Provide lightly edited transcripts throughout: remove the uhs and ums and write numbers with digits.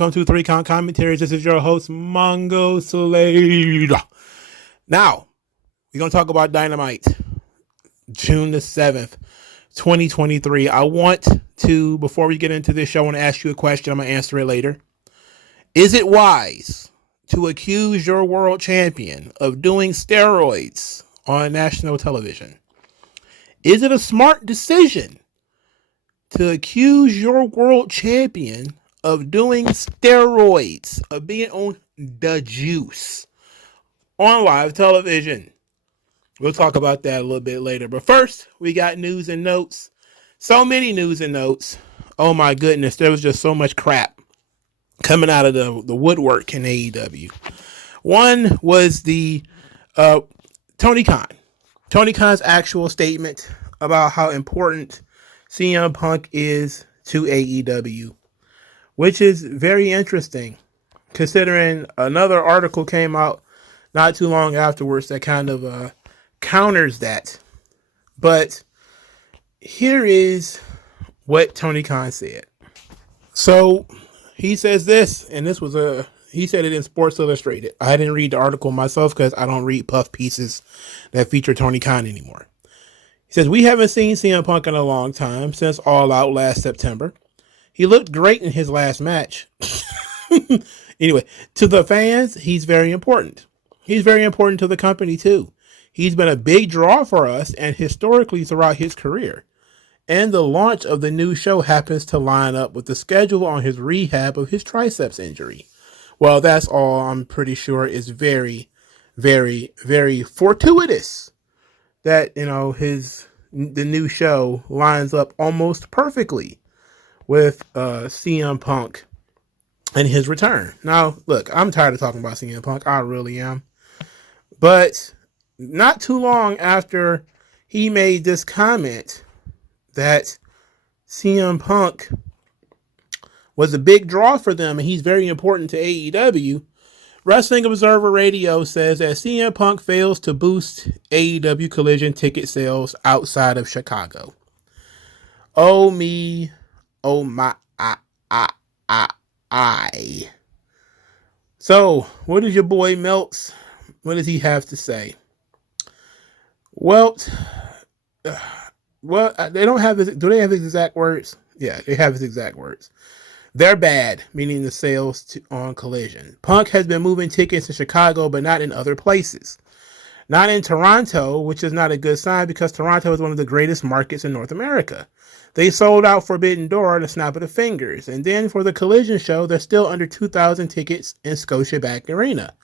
welcome to 3 Count Commentaries. This is your host, MagMongoSlade. Now, we're going to talk about Dynamite, June the 7th, 2023. I want to, before we get into this show, I want to ask you a question. I'm going to answer it later. Is it wise to accuse your world champion of doing steroids on national television? Is it a smart decision to accuse your world champion of doing steroids, of being on the juice on live television? We'll talk about that a little bit later. But first, we got news and notes. So many news and notes. Oh my goodness, there was just so much crap coming out of the woodwork in AEW. One was the Tony Khan. Tony Khan's actual statement about how important CM Punk is to AEW, which is very interesting considering another article came out not too long afterwards that kind of counters that. But here is what Tony Khan said. So he says this, and this was he said it in Sports Illustrated. I didn't read the article myself because I don't read puff pieces that feature Tony Khan anymore. He says, we haven't seen CM Punk in a long time, since All Out last September. He looked great in his last match. Anyway, to the fans, he's very important. He's very important to the company too. He's been a big draw for us and historically throughout his career. And the launch of the new show happens to line up with the schedule on his rehab of his triceps injury. Well, that's all I'm pretty sure is very, very, very fortuitous that, you know, the new show lines up almost perfectly with CM Punk and his return. Now, look, I'm tired of talking about CM Punk. I really am. But not too long after he made this comment that CM Punk was a big draw for them and he's very important to AEW, Wrestling Observer Radio says that CM Punk fails to boost AEW Collision ticket sales outside of Chicago. Oh me, oh my, I. So, what is your boy Meltz? What does he have to say? Well, they don't have his, do they have his exact words? Yeah, they have his exact words. They're bad, meaning the sales on Collision. Punk has been moving tickets to Chicago, but not in other places. Not in Toronto, which is not a good sign because Toronto is one of the greatest markets in North America. They sold out Forbidden Door at a snap of the fingers. And then for the Collision show, they're still under 2,000 tickets in Scotiabank Arena.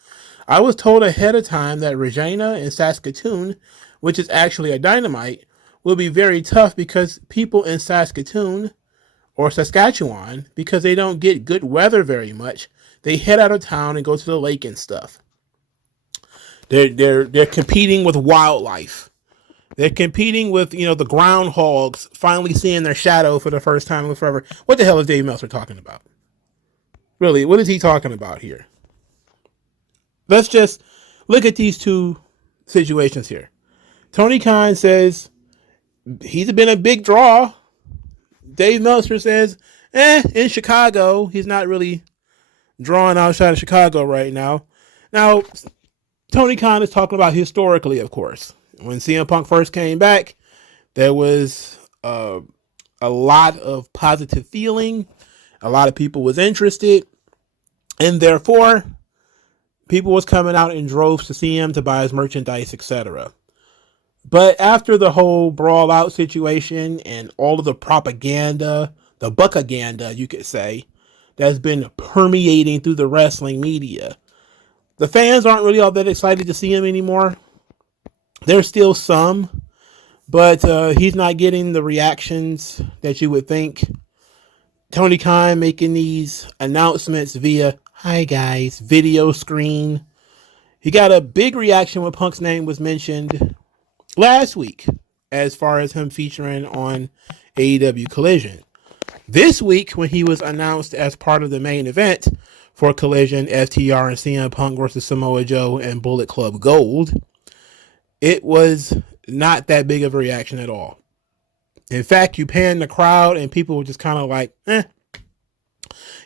I was told ahead of time that Regina and Saskatoon, which is actually a Dynamite, will be very tough because people in Saskatoon or Saskatchewan, because they don't get good weather very much, they head out of town and go to the lake and stuff. They're competing with wildlife. They're competing with, you know, the groundhogs finally seeing their shadow for the first time in forever. What the hell is Dave Meltzer talking about? Really, what is he talking about here? Let's just look at these two situations here. Tony Khan says he's been a big draw. Dave Meltzer says, in Chicago, he's not really drawing outside of Chicago right now. Now, Tony Khan is talking about historically, of course. When CM Punk first came back, there was a lot of positive feeling. A lot of people was interested. And therefore, people was coming out in droves to see him, to buy his merchandise, etc. But after the whole brawl out situation and all of the propaganda, the buckaganda, you could say, that's been permeating through the wrestling media, the fans aren't really all that excited to see him anymore. There's still some, but he's not getting the reactions that you would think. Tony Khan making these announcements via, hi guys, video screen. He got a big reaction when Punk's name was mentioned last week, as far as him featuring on AEW Collision. This week, when he was announced as part of the main event for Collision, FTR and CM Punk versus Samoa Joe and Bullet Club Gold, it was not that big of a reaction at all. In fact, you pan the crowd and people were just kind of like,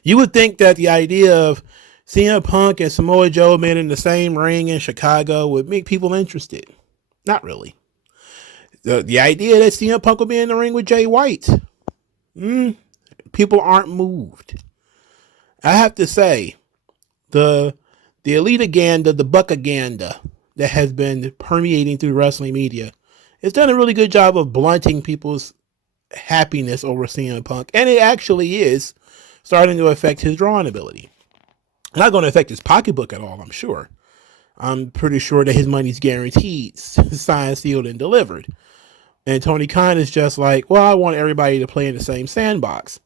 You would think that the idea of CM Punk and Samoa Joe being in the same ring in Chicago would make people interested. Not really. The idea that CM Punk will be in the ring with Jay White, people aren't moved. I have to say, the elite-aganda, the buck-aganda that has been permeating through wrestling media has done a really good job of blunting people's happiness over CM Punk. And it actually is starting to affect his drawing ability. Not going to affect his pocketbook at all, I'm sure. I'm pretty sure that his money's guaranteed, signed, sealed, and delivered. And Tony Khan is just like, well, I want everybody to play in the same sandbox.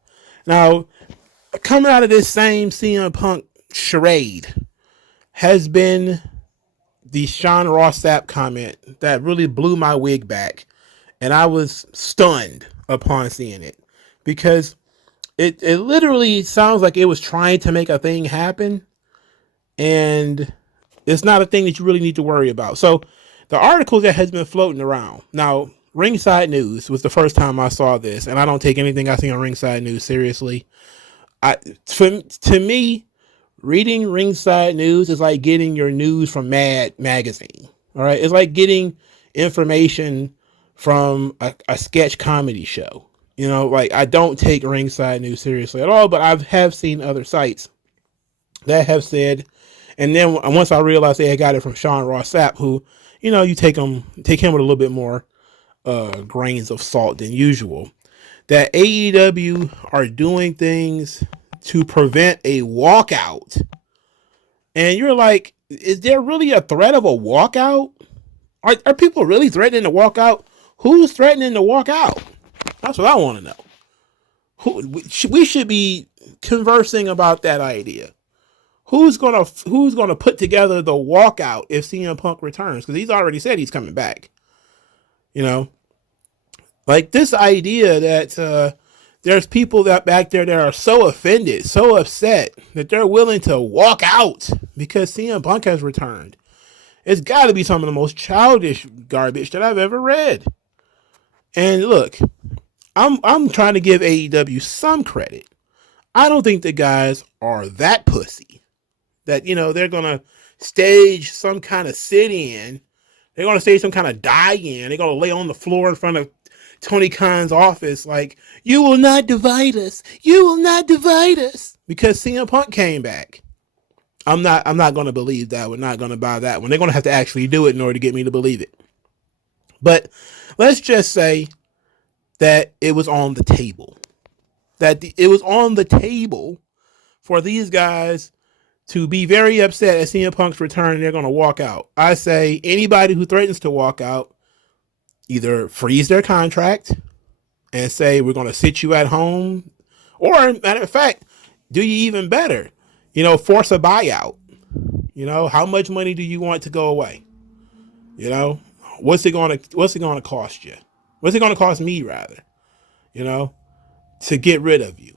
Now, coming out of this same CM Punk charade has been the Sean Ross Sapp comment that really blew my wig back. And I was stunned upon seeing it. Because it literally sounds like it was trying to make a thing happen. And it's not a thing that you really need to worry about. So the article that has been floating around. Now, Ringside News was the first time I saw this. And I don't take anything I see on Ringside News seriously. To me, reading Ringside News is like getting your news from Mad Magazine. All right. It's like getting information from a sketch comedy show. You know, like I don't take Ringside News seriously at all, but I have seen other sites that have said, and then once I realized they had got it from Sean Ross Sapp, who, you know, you take him with a little bit more grains of salt than usual, that AEW are doing things to prevent a walkout. And you're like, is there really a threat of a walkout? Are people really threatening to walk out? Who's threatening to walk out? That's what I want to know. We should be conversing about that idea. Who's gonna put together the walkout if CM Punk returns? Because he's already said he's coming back. You know, like this idea that there's people that back there that are so offended, so upset that they're willing to walk out because CM Punk has returned. It's got to be some of the most childish garbage that I've ever read. And look, I'm trying to give AEW some credit. I don't think the guys are that pussy that, you know, they're going to stage some kind of sit-in. They're going to stage some kind of die-in. They're going to lay on the floor in front of Tony Khan's office like, you will not divide us. You will not divide us. Because CM Punk came back. I'm not going to believe that. We're not going to buy that one. They're going to have to actually do it in order to get me to believe it. But let's just say that it was on the table. It was on the table for these guys to be very upset at CM Punk's return and they're going to walk out. I say anybody who threatens to walk out, either freeze their contract and say, we're going to sit you at home. Or, matter of fact, do you even better? You know, force a buyout. You know, how much money do you want to go away? You know, what's it going to cost you? What's it going to cost me, rather? You know, to get rid of you.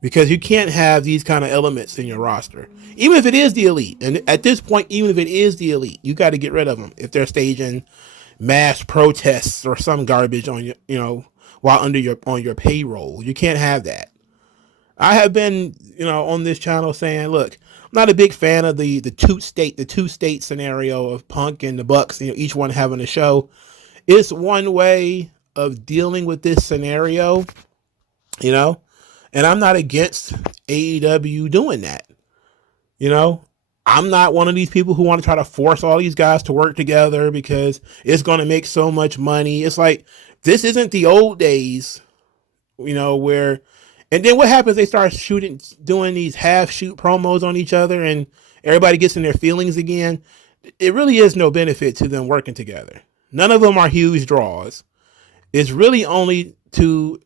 Because you can't have these kind of elements in your roster. Even if it is the elite. And at this point, even if it is the elite, you got to get rid of them. If they're staging mass protests or some garbage on your, you know, while on your payroll. You can't have that. I have been, you know, on this channel saying, look, I'm not a big fan of the two state scenario of Punk and the Bucks, you know, each one having a show. It's one way of dealing with this scenario, you know, and I'm not against AEW doing that. You know, I'm not one of these people who want to try to force all these guys to work together because it's going to make so much money. It's like, this isn't the old days, you know, where, and then what happens? They start doing these half shoot promos on each other and everybody gets in their feelings again. It really is no benefit to them working together. None of them are huge draws. It's really only to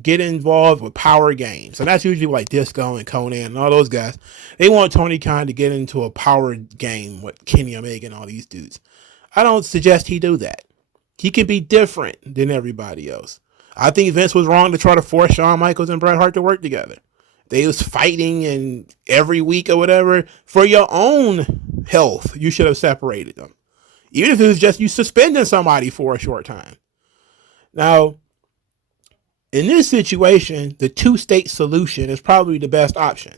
get involved with power games. And that's usually like Disco and Conan and all those guys. They want Tony Khan to get into a power game with Kenny Omega and all these dudes. I don't suggest he do that. He can be different than everybody else. I think Vince was wrong to try to force Shawn Michaels and Bret Hart to work together. They was fighting and every week or whatever. For your own health, you should have separated them. Even if it was just you suspending somebody for a short time. Now, In this situation, the two-state solution is probably the best option.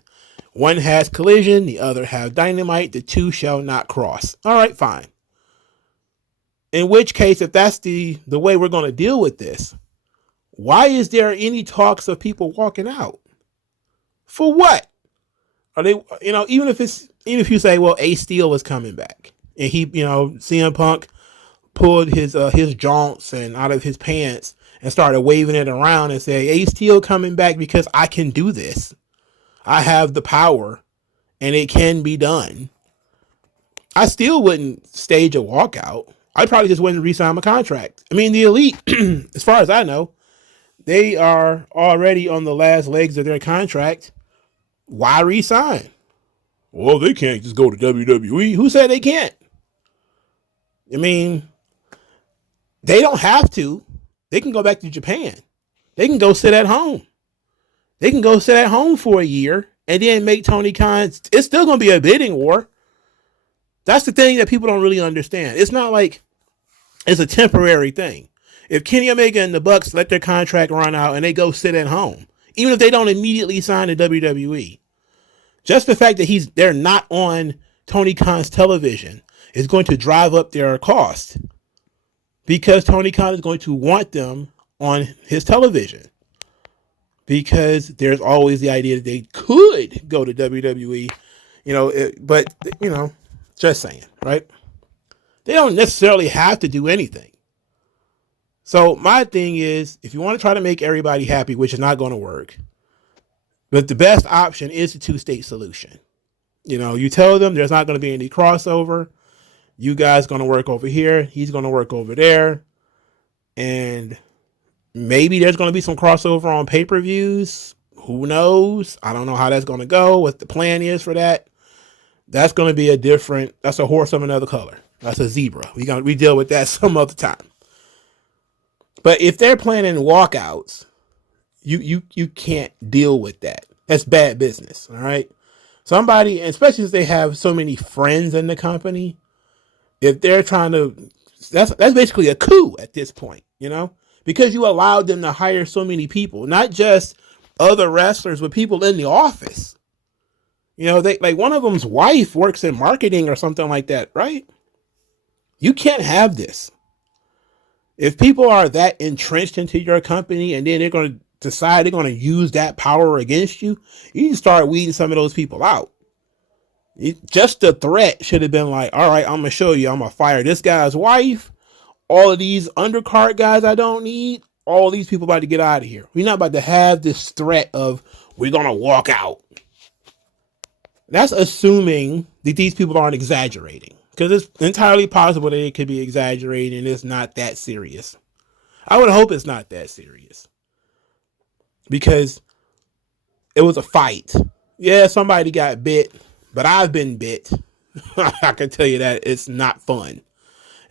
One has Collision, the other has Dynamite. The two shall not cross. All right, fine. In which case, if that's the way we're going to deal with this, why is there any talks of people walking out? For what? Are they, even if you say, well, Ace Steel is coming back, and he, CM Punk pulled his jaunts and out of his pants and started waving it around and say, Ace Steel coming back because I can do this. I have the power and it can be done. I still wouldn't stage a walkout. I probably just wouldn't re-sign my contract. I mean, the Elite, as far as I know, they are already on the last legs of their contract. Why re-sign? Well, they can't just go to WWE. Who said they can't? I mean, they don't have to. They can go back to Japan. They can go sit at home. They can go sit at home for a year and then make Tony Khan. It's still going to be a bidding war. That's the thing that people don't really understand. It's not like it's a temporary thing. If Kenny Omega and the Bucks let their contract run out and they go sit at home, even if they don't immediately sign to WWE, just the fact that they're not on Tony Khan's television is going to drive up their cost, because Tony Khan is going to want them on his television, because there's always the idea that they could go to WWE, but just saying, right? They don't necessarily have to do anything. So my thing is, if you want to try to make everybody happy, which is not going to work, but the best option is the two-state solution. You tell them there's not going to be any crossover. You guys going to work over here. He's going to work over there. And maybe there's going to be some crossover on pay-per-views. Who knows? I don't know how that's going to go, what the plan is for that. That's going to be that's a horse of another color. That's a zebra. We deal with that some other time. But if they're planning walkouts, you can't deal with that. That's bad business. All right. Somebody, especially if they have so many friends in the company, if they're trying to, that's basically a coup at this point, because you allowed them to hire so many people, not just other wrestlers, but people in the office. They, like, one of them's wife works in marketing or something like that, right? You can't have this. If people are that entrenched into your company and then they're going to decide they're going to use that power against you, you need to start weeding some of those people out. Just the threat should have been like, all right, I'm going to show you. I'm going to fire this guy's wife. All of these undercard guys I don't need. All these people about to get out of here. We're not about to have this threat of we're going to walk out. That's assuming that these people aren't exaggerating, because it's entirely possible that it could be exaggerating and it's not that serious. I would hope it's not that serious, because it was a fight. Yeah, somebody got bit, but I've been bit. I can tell you that it's not fun.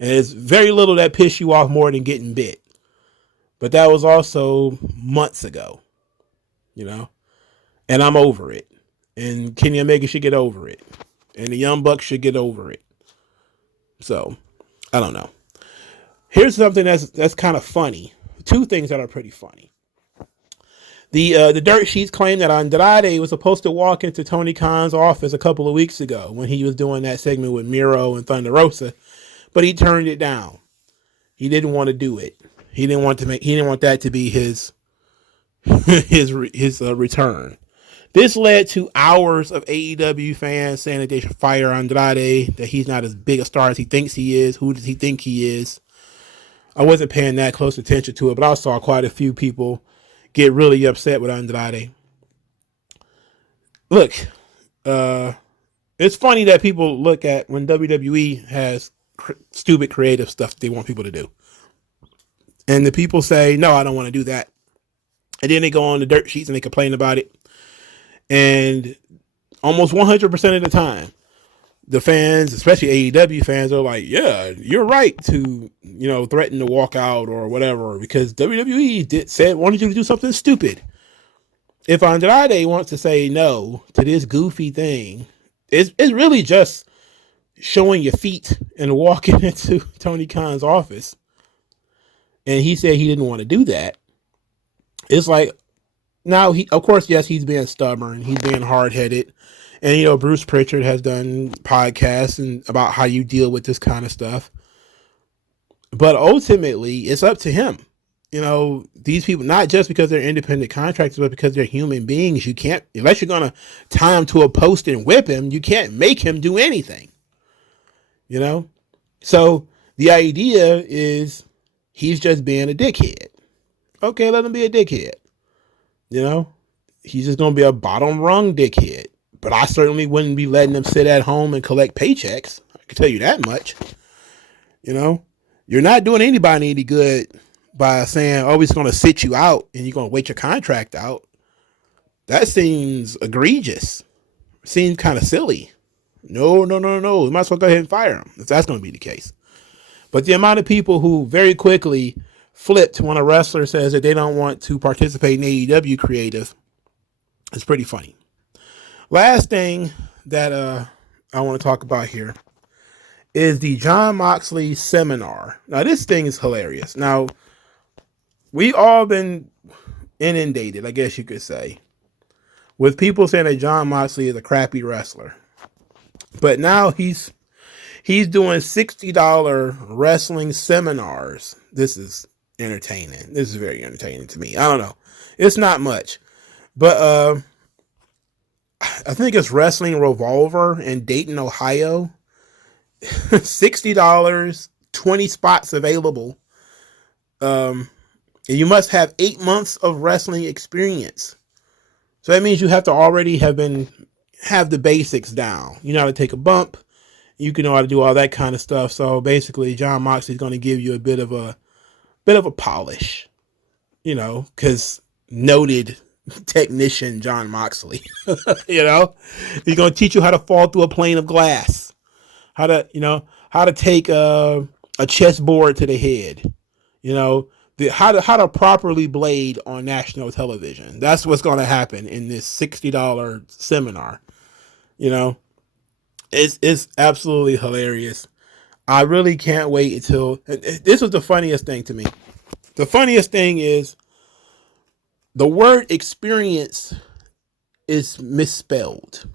And there's very little that pisses you off more than getting bit. But that was also months ago, and I'm over it. And Kenny Omega should get over it. And the Young Bucks should get over it. So, I don't know. Here's something that's kind of funny. Two things that are pretty funny. The dirt sheets claim that Andrade was supposed to walk into Tony Khan's office a couple of weeks ago when he was doing that segment with Miro and Thunder Rosa, but he turned it down. He didn't want to do it. He didn't want that to be his return. This led to hours of AEW fans saying that they should fire Andrade, that he's not as big a star as he thinks he is. Who does he think he is? I wasn't paying that close attention to it, but I saw quite a few people get really upset with Andrade. Look, it's funny that people look at when WWE has stupid creative stuff they want people to do. And the people say, no, I don't want to do that. And then they go on the dirt sheets and they complain about it. And almost 100% of the time, the fans, especially AEW fans, are like, yeah, you're right to, threaten to walk out or whatever, because WWE wanted you to do something stupid. If Andrade wants to say no to this goofy thing, it's really just showing your feet and walking into Tony Khan's office. And he said he didn't want to do that. It's like, now he, of course, yes, he's being stubborn, he's being hard-headed, and Bruce Pritchard has done podcasts and about how you deal with this kind of stuff. But ultimately, it's up to him. These people, not just because they're independent contractors, but because they're human beings. You can't, unless you're going to tie him to a post and whip him, you can't make him do anything. So the idea is he's just being a dickhead. Okay, let him be a dickhead. He's just going to be a bottom rung dickhead. But I certainly wouldn't be letting him sit at home and collect paychecks. I can tell you that much. You're not doing anybody any good by saying, oh, he's going to sit you out and you're going to wait your contract out. That seems egregious. Seems kind of silly. No. You might as well go ahead and fire him if that's going to be the case. But the amount of people who very quickly flipped when a wrestler says that they don't want to participate in AEW creative is pretty funny. Last thing that I want to talk about here is the Jon Moxley seminar. Now, this thing is hilarious. Now, we all been inundated, I guess you could say, with people saying that Jon Moxley is a crappy wrestler. But now he's doing $60 wrestling seminars. This is entertaining. This is very entertaining to me. I don't know. It's not much. But I think it's Wrestling Revolver in Dayton, Ohio. $60, 20 spots available. And you must have 8 months of wrestling experience. So that means you have to already have the basics down. You know how to take a bump. You can know how to do all that kind of stuff. So basically, Jon Moxley is going to give you a bit of a polish, because noted technician Jon Moxley, he's going to teach you how to fall through a plane of glass, how to take a chessboard to the head, how to properly blade on national television. That's what's going to happen in this $60 seminar. It's absolutely hilarious. I really can't wait until, this was the funniest thing to me. The funniest thing is the word experience is misspelled.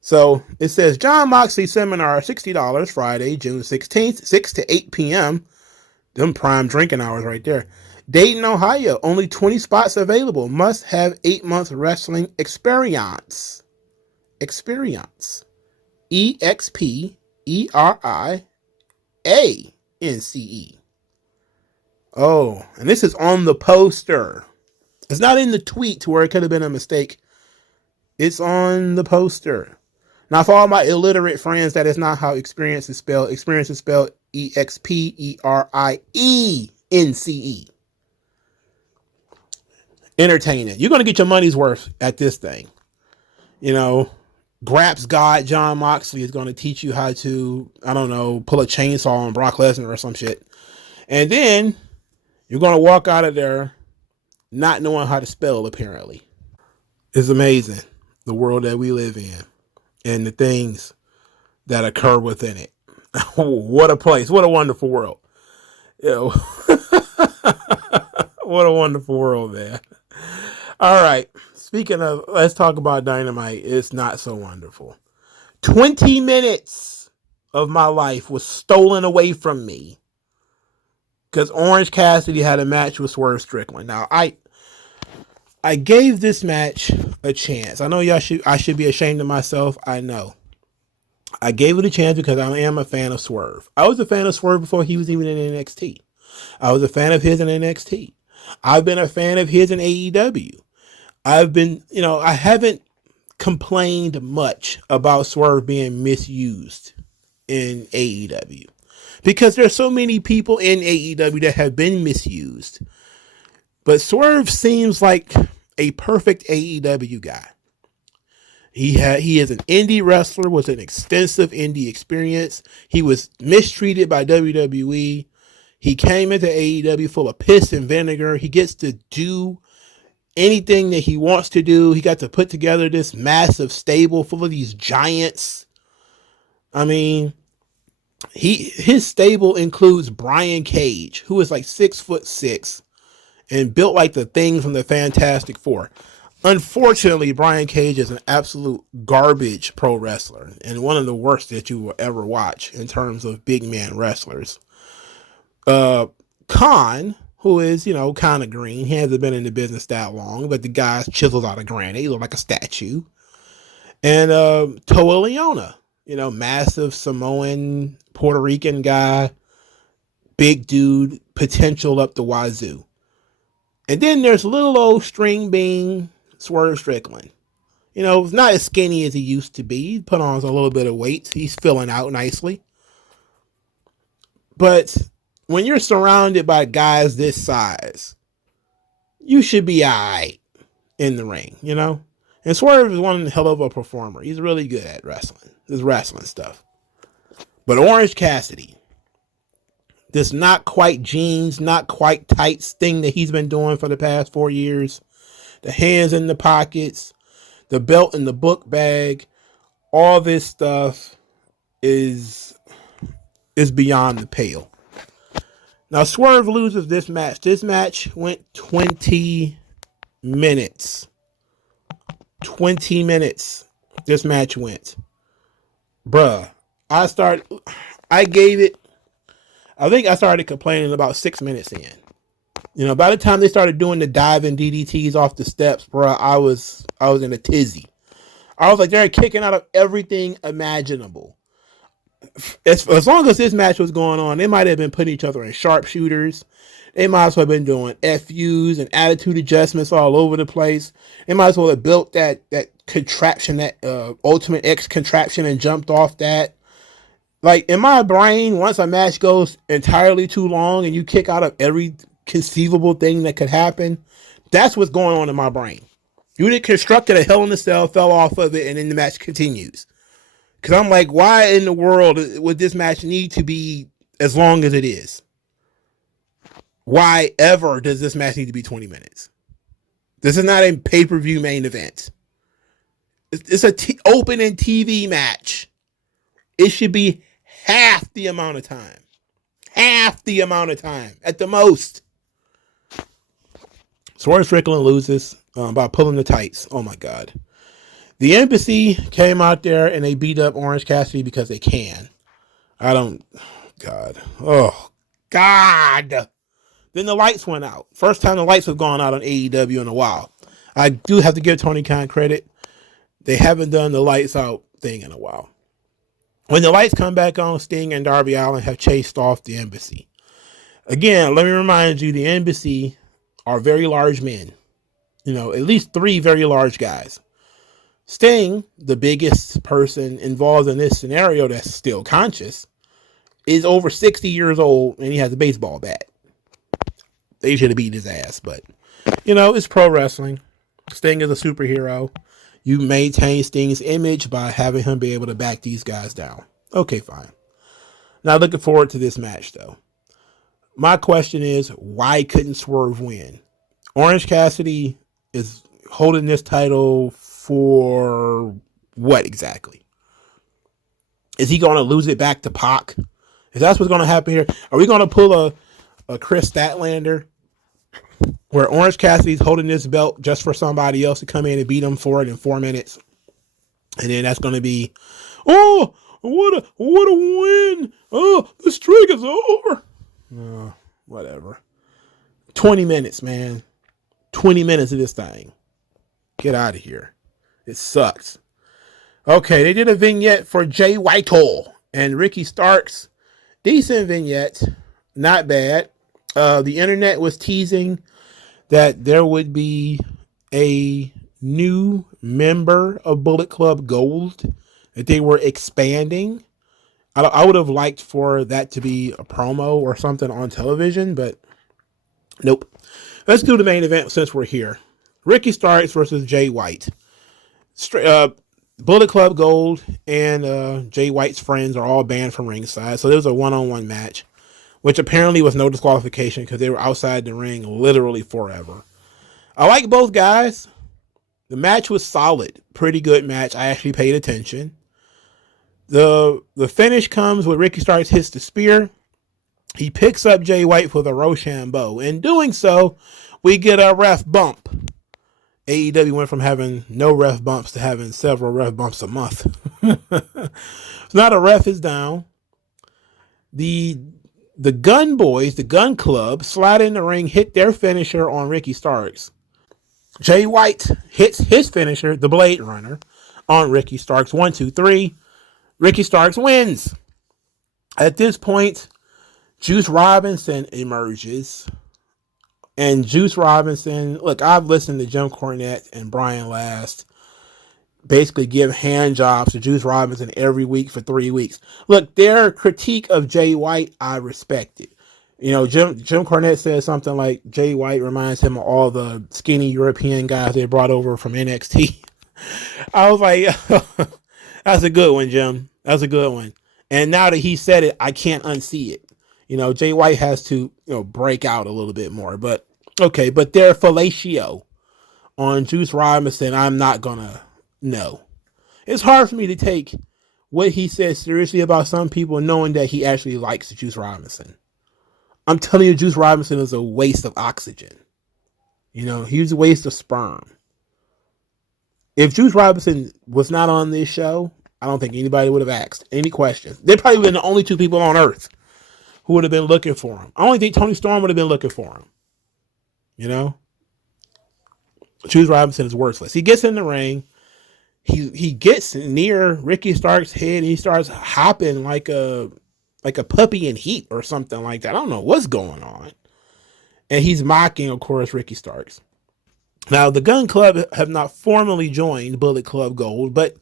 So it says Jon Moxley seminar, $60, Friday, June 16th, 6 to 8 p.m. Them prime drinking hours right there. Dayton, Ohio, only 20 spots available. Must have 8 months wrestling experience. Experience. EXPERIANCE. Oh, and this is on the poster. It's not in the tweet to where it could have been a mistake. It's on the poster. Now, for all my illiterate friends, that is not how experience is spelled. Experience is spelled EXPERIENCE. Entertaining. You're going to get your money's worth at this thing. Graps God Jon Moxley is going to teach you how to, pull a chainsaw on Brock Lesnar or some shit. And then you're going to walk out of there not knowing how to spell, apparently. It's amazing, the world that we live in and the things that occur within it. What a place. What a wonderful world. What a wonderful world, man. All right. Speaking of, let's talk about Dynamite. It's not so wonderful. 20 minutes of my life was stolen away from me because Orange Cassidy had a match with Swerve Strickland. Now, I gave this match a chance. I know I should be ashamed of myself. I know. I gave it a chance because I am a fan of Swerve. I was a fan of Swerve before he was even in NXT. I was a fan of his in NXT. I've been a fan of his in AEW. I haven't complained much about Swerve being misused in AEW because there's so many people in AEW that have been misused. But Swerve seems like a perfect AEW guy. He is an indie wrestler with an extensive indie experience. He was mistreated by WWE. He came into AEW full of piss and vinegar. He gets to do anything that he wants to do. He got to put together this massive stable full of these giants. I mean, his stable includes Brian Cage, who is like 6'6", and built like the thing from the Fantastic Four. Unfortunately, Brian Cage is an absolute garbage pro wrestler and one of the worst that you will ever watch in terms of big man wrestlers. Khan, who is, kind of green. He hasn't been in the business that long, but the guy's chiseled out of granite. He looks like a statue. And Toa Leona, massive Samoan, Puerto Rican guy, big dude, potential up the wazoo. And then there's little old string bean Swerve Strickland. Not as skinny as he used to be. He put on a little bit of weight. He's filling out nicely. But when you're surrounded by guys this size, you should be all right in the ring, And Swerve is one hell of a performer. He's really good at wrestling. This wrestling stuff. But Orange Cassidy, this not quite jeans, not quite tights thing that he's been doing for the past 4 years, the hands in the pockets, the belt in the book bag, all this stuff is beyond the pale. Now, Swerve loses this match. This match went 20 minutes. 20 minutes this match went. Bruh, I think I started complaining about 6 minutes in. By the time they started doing the diving DDTs off the steps, bruh, I was in a tizzy. I was like, they're kicking out of everything imaginable. As long as this match was going on, they might have been putting each other in sharpshooters. They might as well have been doing FUs and attitude adjustments all over the place. They might as well have built that contraption, that Ultimate X contraption, and jumped off that. Like, in my brain, once a match goes entirely too long and you kick out of every conceivable thing that could happen, that's what's going on in my brain. You did constructed a Hell in a Cell, fell off of it, and then the match continues. Because I'm like, why in the world would this match need to be as long as it is? Why ever does this match need to be 20 minutes? This is not a pay-per-view main event. It's a opening TV match. It should be half the amount of time. Half the amount of time at the most. Swerve Strickland loses by pulling the tights. Oh my God. The Embassy came out there and they beat up Orange Cassidy because they can. God. Oh, God. Then the lights went out. First time the lights have gone out on AEW in a while. I do have to give Tony Khan credit. They haven't done the lights out thing in a while. When the lights come back on, Sting and Darby Allin have chased off the Embassy. Again, let me remind you, the Embassy are very large men. At least 3 very large guys. Sting, the biggest person involved in this scenario that's still conscious, is over 60 years old and he has a baseball bat. They should have beat his ass, but, it's pro wrestling. Sting is a superhero. You maintain Sting's image by having him be able to back these guys down. Okay, fine. Now, looking forward to this match, though. My question is, why couldn't Swerve win? Orange Cassidy is holding this title for what exactly? Is he going to lose it back to Pac? Is that what's going to happen here? Are we going to pull a Chris Statlander where Orange Cassidy's holding this belt just for somebody else to come in and beat him for it in 4 minutes? And then that's going to be, oh, what a win. Oh, the streak is over. Whatever. 20 minutes, man. 20 minutes of this thing. Get out of here. It sucks. Okay, they did a vignette for Jay Whitehall and Ricky Starks. Decent vignette. Not bad. The internet was teasing that there would be a new member of Bullet Club Gold that they were expanding. I would have liked for that to be a promo or something on television, but nope. Let's do the main event since we're here. Ricky Starks versus Jay White. Bullet Club Gold and Jay White's friends are all banned from ringside, so there was a one-on-one match, which apparently was no disqualification because they were outside the ring literally forever. I like both guys. The match was solid. Pretty good match. I actually paid attention. The finish comes when Ricky Starks hits the spear. He picks up Jay White for the Rochambeau. In doing so, We get a ref bump. AEW went from having no ref bumps to having several ref bumps a month. So now the ref is down. The Gun Boys, the Gun Club, slide in the ring, hit their finisher on Ricky Starks. Jay White hits his finisher, the Blade Runner, on Ricky Starks. 1, 2, 3. Ricky Starks wins. At this point, Juice Robinson emerges. And Juice Robinson, look, I've listened to Jim Cornette and Brian Last basically give hand jobs to Juice Robinson every week for 3 weeks. Look, their critique of Jay White, I respect it. You know, Jim Cornette says something like Jay White reminds him of all the skinny European guys they brought over from NXT. I was like, that's a good one, Jim. That's a good one. And now that he said it, I can't unsee it. You know, Jay White has to, break out a little bit more. But, okay, but their fellatio on Juice Robinson, I'm not going to know. It's hard for me to take what he says seriously about some people knowing that he actually likes Juice Robinson. I'm telling you, Juice Robinson is a waste of oxygen. He's a waste of sperm. If Juice Robinson was not on this show, I don't think anybody would have asked any questions. They'd probably been the only 2 people on earth who would have been looking for him. I only think Tony Storm would have been looking for him. Juice Robinson is worthless. He gets in the ring. He gets near Ricky Stark's head and he starts hopping like a puppy in heat or something like that. I don't know what's going on. And he's mocking, of course, Ricky Starks. Now, the Gun Club have not formally joined Bullet Club Gold, but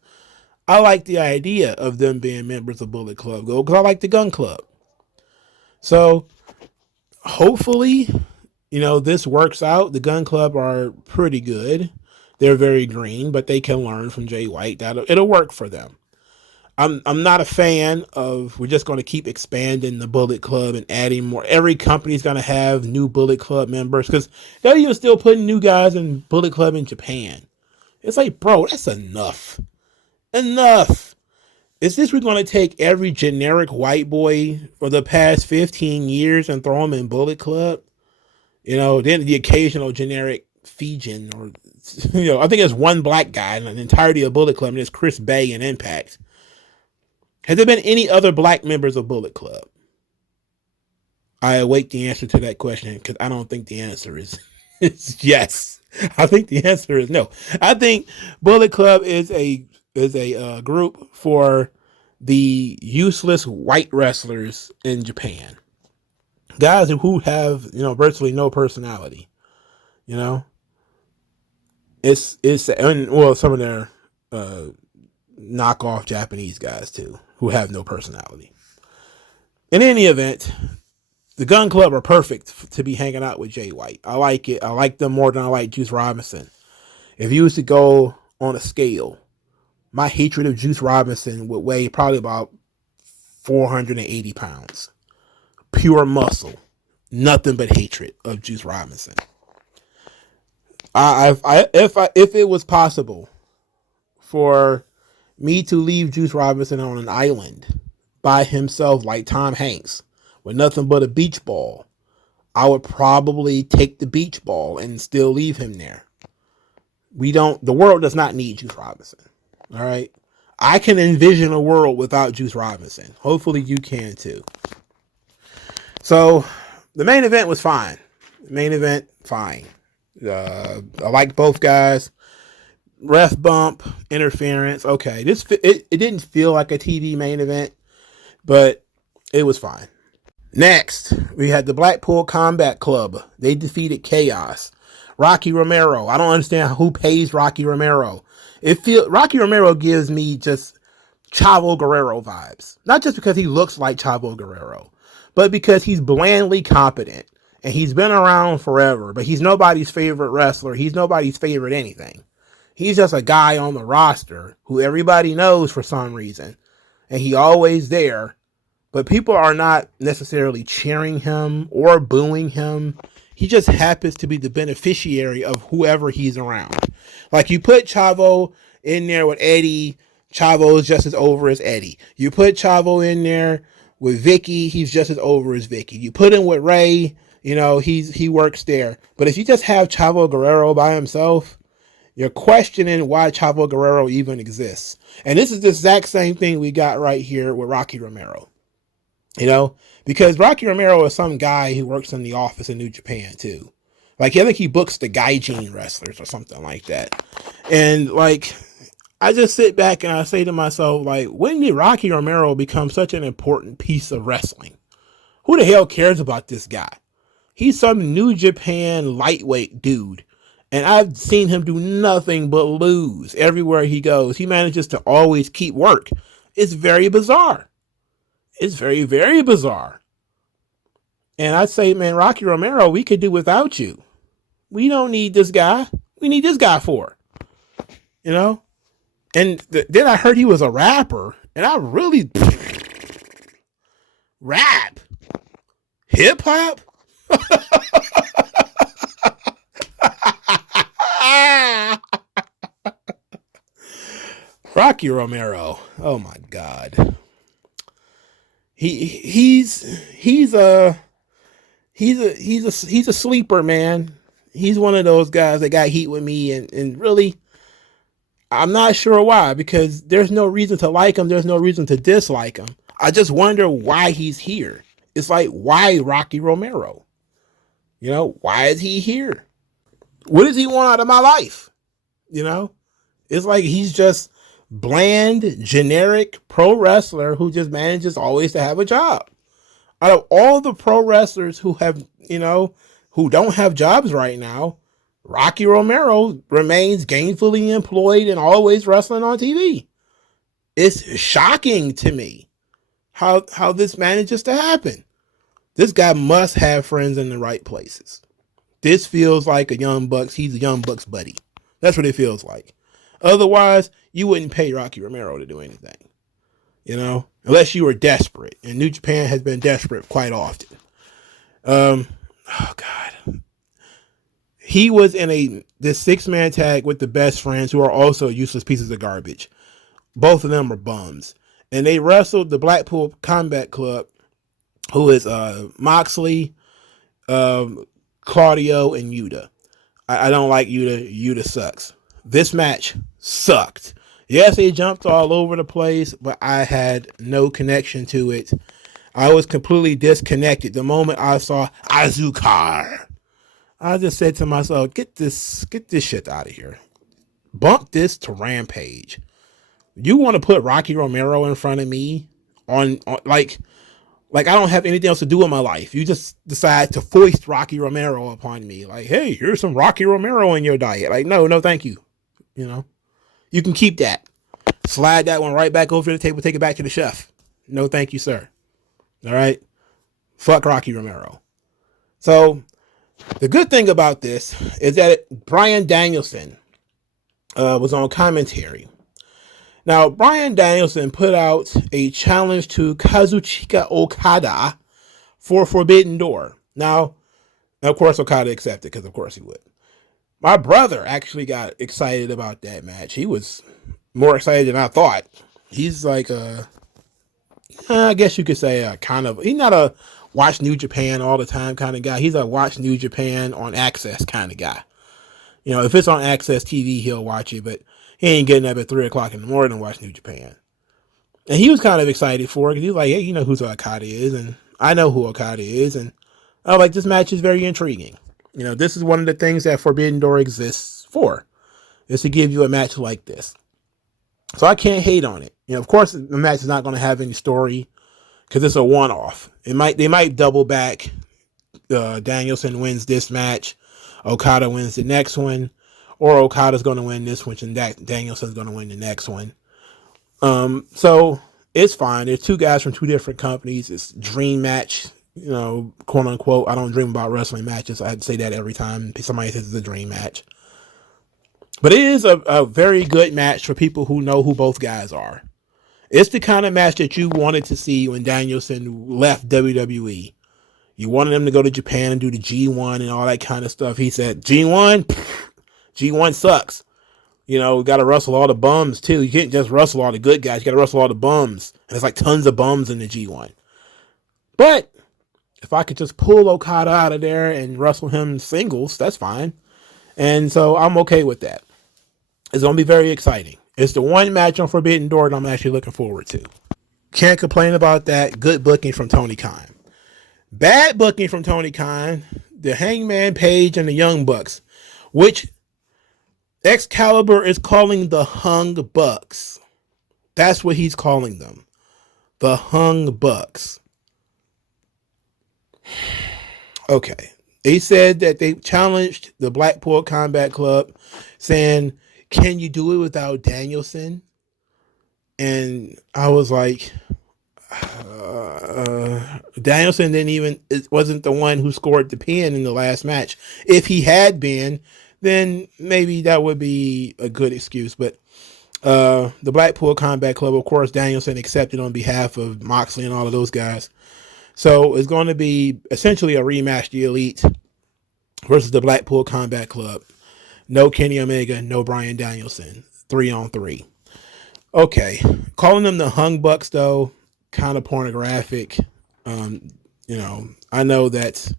I like the idea of them being members of Bullet Club Gold because I like the Gun Club. So, hopefully, this works out. The Gun Club are pretty good. They're very green, but they can learn from Jay White. It'll work for them. I'm not a fan of, we're just going to keep expanding the Bullet Club and adding more. Every company's going to have new Bullet Club members because they're even still putting new guys in Bullet Club in Japan. It's like, bro, that's enough. Enough. Is this we're going to take every generic white boy for the past 15 years and throw them in Bullet Club? Then the occasional generic Fijian or, I think there's one black guy in the entirety of Bullet Club and it's Chris Bay in Impact. Has there been any other black members of Bullet Club? I await the answer to that question because I don't think the answer is yes. I think the answer is no. I think Bullet Club is a group for the useless white wrestlers in Japan. Guys who have, virtually no personality. It's some of their knockoff Japanese guys too, who have no personality. In any event, the Gun Club are perfect to be hanging out with Jay White. I like it. I like them more than I like Juice Robinson. If you was to go on a scale, my hatred of Juice Robinson would weigh probably about 480 pounds. Pure muscle. Nothing but hatred of Juice Robinson. If it was possible for me to leave Juice Robinson on an island by himself like Tom Hanks with nothing but a beach ball, I would probably take the beach ball and still leave him there. The world does not need Juice Robinson. All right. I can envision a world without Juice Robinson. Hopefully you can too. So the main event was fine. Fine. I like both guys. Ref bump, interference. Okay, it didn't feel like a TV main event, but it was fine. Next, we had the Blackpool Combat Club. They defeated Chaos. Rocky Romero. I don't understand who pays Rocky Romero. Rocky Romero gives me just Chavo Guerrero vibes. Not just because he looks like Chavo Guerrero, but because he's blandly competent and he's been around forever, but he's nobody's favorite wrestler. He's nobody's favorite anything. He's just a guy on the roster who everybody knows for some reason. And he always there. But people are not necessarily cheering him or booing him. He just happens to be the beneficiary of whoever he's around. Like you put Chavo in there with Eddie, Chavo is just as over as Eddie. You put Chavo in there with Vicky, he's just as over as Vicky. You put him with Ray, he works there. But if you just have Chavo Guerrero by himself, you're questioning why Chavo Guerrero even exists. And this is the exact same thing we got right here with Rocky Romero. Because Rocky Romero is some guy who works in the office in New Japan too. Like, I think he books the Gaijin wrestlers or something like that. And like, I just sit back and I say to myself, like, when did Rocky Romero become such an important piece of wrestling? Who the hell cares about this guy? He's some New Japan lightweight dude. And I've seen him do nothing but lose everywhere he goes. He manages to always keep work. It's very bizarre. It's very, very bizarre. And I'd say, man, Rocky Romero, we could do without you. We don't need this guy. We need this guy for, And then I heard he was a rapper. And I really... Rap? Hip-hop? Rocky Romero. Oh, my God. He's a sleeper, man. He's one of those guys that got heat with me, and really, I'm not sure why, because there's no reason to like him. There's no reason to dislike him. I just wonder why he's here. It's like, why Rocky Romero? Why is he here? What does he want out of my life? It's like he's just bland, generic pro wrestler who just manages always to have a job. Out of all the pro wrestlers who have, who don't have jobs right now, Rocky Romero remains gainfully employed and always wrestling on TV. It's shocking to me how this manages to happen. This guy must have friends in the right places. This feels like a Young Bucks. He's a Young Bucks buddy. That's what it feels like. Otherwise, you wouldn't pay Rocky Romero to do anything, unless you were desperate. And New Japan has been desperate quite often. Oh God. He was in this 6-man tag with the Best Friends, who are also useless pieces of garbage. Both of them are bums. And they wrestled the Blackpool Combat Club, who is Moxley, Claudio, and Yuta. I don't like Yuta. Yuta sucks. This match sucked. Yes, they jumped all over the place, but I had no connection to it. I was completely disconnected the moment I saw Azukar. I just said to myself, get this shit out of here. Bump this to Rampage. You want to put Rocky Romero in front of me on like I don't have anything else to do in my life. You just decide to foist Rocky Romero upon me. Like, hey, here's some Rocky Romero in your diet. Like, no, thank you. You can keep that. Slide that one right back over the table. Take it back to the chef. No, thank you, sir. All right. Fuck Rocky Romero. So the good thing about this is that Bryan Danielson was on commentary. Now, Bryan Danielson put out a challenge to Kazuchika Okada for Forbidden Door. Now, of course, Okada accepted, because of course he would. My brother actually got excited about that match. He was more excited than I thought. He's like I guess you could say he's not a watch New Japan all the time kind of guy. He's a watch New Japan on Access kind of guy. If it's on Access TV, he'll watch it, but he ain't getting up at 3 o'clock in the morning to watch New Japan. And he was kind of excited for it, because he was like, hey, you know who Okada is, and I know who Okada is, and I was like, this match is very intriguing. This is one of the things that Forbidden Door exists for, is to give you a match like this. So I can't hate on it. Of course, the match is not going to have any story, because it's a one-off. They might double back. Danielson wins this match, Okada wins the next one, or Okada's going to win this one, and Danielson's going to win the next one. So it's fine. There's two guys from two different companies. It's dream match, quote unquote. I don't dream about wrestling matches. I had to say that every time somebody says it's a dream match. But it is a very good match for people who know who both guys are. It's the kind of match that you wanted to see when Danielson left WWE. You wanted him to go to Japan and do the G1 and all that kind of stuff. He said, G1 sucks. We got to wrestle all the bums too. You can't just wrestle all the good guys. You got to wrestle all the bums. And there's like tons of bums in the G1. But If I could just pull Okada out of there and wrestle him singles, that's fine. And so I'm okay with that. It's going to be very exciting. It's the one match on Forbidden Door that I'm actually looking forward to. Can't complain about that. Good booking from Tony Khan. Bad booking from Tony Khan, the Hangman Page and the Young Bucks, which Excalibur is calling the Hung Bucks. That's what he's calling them. The Hung Bucks. Okay. He said that they challenged the Blackpool Combat Club saying, can you do it without Danielson? And I was like, Danielson wasn't the one who scored the pin in the last match. If he had been, then maybe that would be a good excuse. But the Blackpool Combat Club, of course, Danielson accepted on behalf of Moxley and all of those guys. So it's going to be essentially a rematch, the Elite versus the Blackpool Combat Club. No Kenny Omega, no Bryan Danielson. 3-on-3. Okay. Calling them the Hung Bucks, though, kind of pornographic. I know that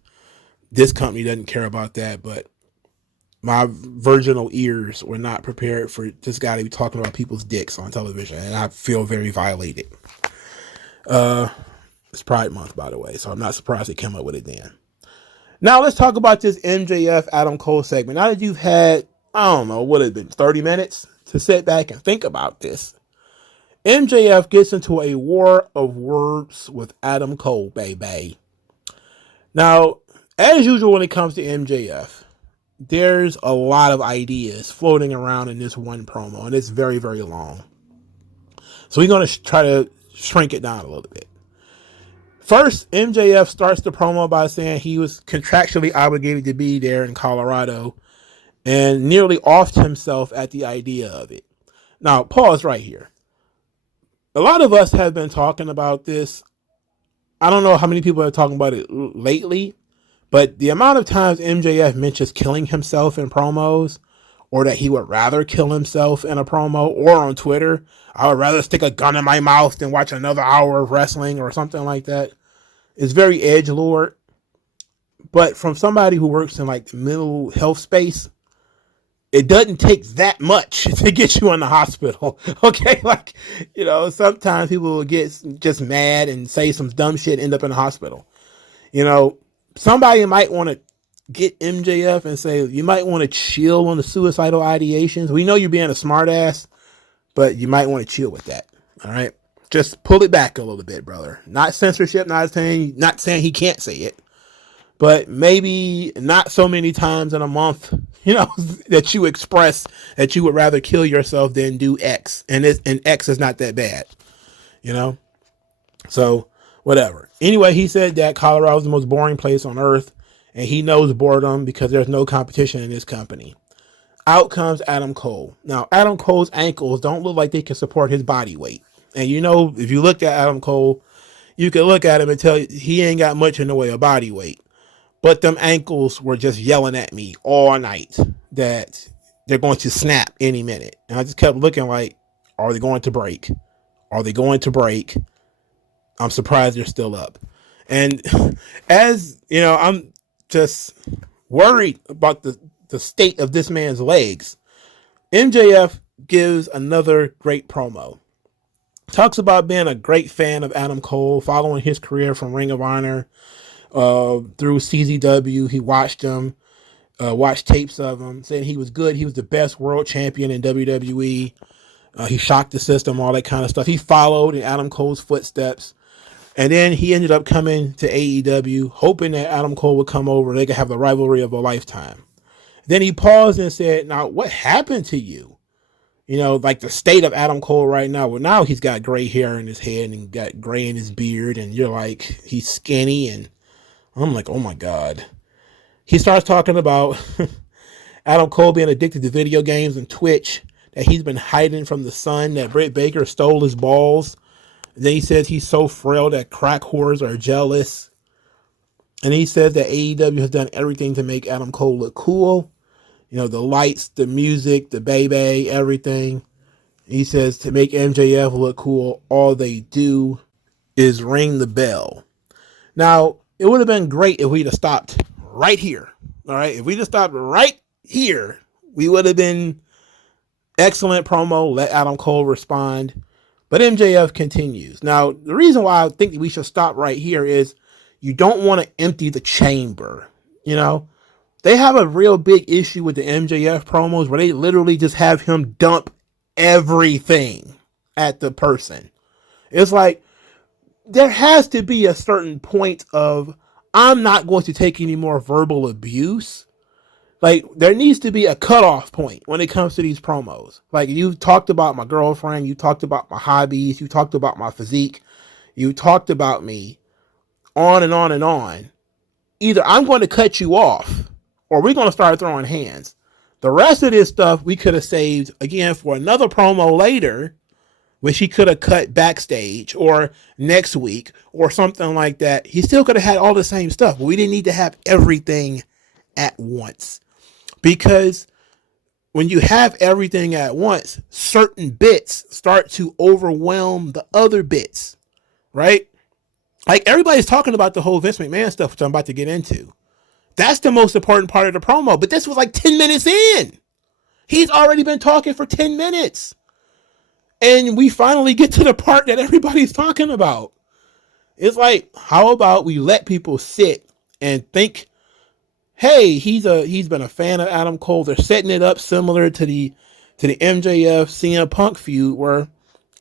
this company doesn't care about that, but my virginal ears were not prepared for this guy to be talking about people's dicks on television, and I feel very violated. It's Pride Month, by the way, so I'm not surprised they came up with it then. Now let's talk about this MJF Adam Cole segment. Now that you've had, I don't know, what has it been, 30 minutes to sit back and think about this. MJF gets into a war of words with Adam Cole, baby. Now, as usual when it comes to MJF, there's a lot of ideas floating around in this one promo, and it's very, very long. So we're going to try to shrink it down a little bit. First, MJF starts the promo by saying he was contractually obligated to be there in Colorado and nearly offed himself at the idea of it. Now, pause right here. A lot of us have been talking about this. I don't know how many people are talking about it lately, but the amount of times MJF mentions killing himself in promos, or that he would rather kill himself in a promo, or on Twitter, I would rather stick a gun in my mouth than watch another hour of wrestling or something like that. It's very edgelord. But from somebody who works in like the mental health space, it doesn't take that much to get you in the hospital. Okay, sometimes people will get just mad and say some dumb shit, end up in the hospital. Somebody might want to get MJF and say, you might want to chill on the suicidal ideations. We know you're being a smartass, but you might want to chill with that. All right, just pull it back a little bit, brother. Not censorship. Not saying he can't say it, but maybe not so many times in a month, that you express that you would rather kill yourself than do X, and X is not that bad, So whatever. Anyway, he said that Colorado is the most boring place on earth, and he knows boredom because there's no competition in this company. Out comes Adam Cole. Now, Adam Cole's ankles don't look like they can support his body weight. And if you looked at Adam Cole, you could look at him and tell he ain't got much in the way of body weight. But them ankles were just yelling at me all night that they're going to snap any minute. And I just kept looking like, are they going to break? Are they going to break? I'm surprised they're still up. And as, I'm just worried about the state of this man's legs. MJF gives another great promo. Talks about being a great fan of Adam Cole, following his career from Ring of Honor through CZW. He watched him, watched tapes of him, saying he was good. He was the best world champion in WWE. He shocked the system, all that kind of stuff. He followed in Adam Cole's footsteps. And then he ended up coming to AEW, hoping that Adam Cole would come over and they could have the rivalry of a lifetime. Then he paused and said, now, what happened to you? Like the state of Adam Cole right now. Well, now he's got gray hair in his head and got gray in his beard, and you're like, he's skinny, and I'm like, oh my God. He starts talking about Adam Cole being addicted to video games and Twitch, that he's been hiding from the sun, that Britt Baker stole his balls. Then he says he's so frail that crack whores are jealous. And he says that AEW has done everything to make Adam Cole look cool. The lights, the music, the baby, everything. He says to make MJF look cool, all they do is ring the bell. Now, it would have been great if we'd have stopped right here. All right. If we just stopped right here, we would have been excellent promo. Let Adam Cole respond. But MJF continues. Now, the reason why I think we should stop right here is you don't want to empty the chamber. You know, they have a real big issue with the MJF promos where they literally just have him dump everything at the person. It's like, there has to be a certain point of, I'm not going to take any more verbal abuse. Like, there needs to be a cutoff point when it comes to these promos. Like, you've talked about my girlfriend, you talked about my hobbies, you talked about my physique, you talked about me, on and on and on. Either I'm going to cut you off, or we're going to start throwing hands. The rest of this stuff we could have saved, again, for another promo later, which he could have cut backstage, or next week, or something like that. He still could have had all the same stuff, but we didn't need to have everything at once. Because when you have everything at once, certain bits start to overwhelm the other bits, right? Like, everybody's talking about the whole Vince McMahon stuff, which I'm about to get into. That's the most important part of the promo, but this was like 10 minutes in. He's already been talking for 10 minutes. And we finally get to the part that everybody's talking about. It's like, how about we let people sit and think, hey, he's been a fan of Adam Cole. They're setting it up similar to the MJF CM Punk feud, where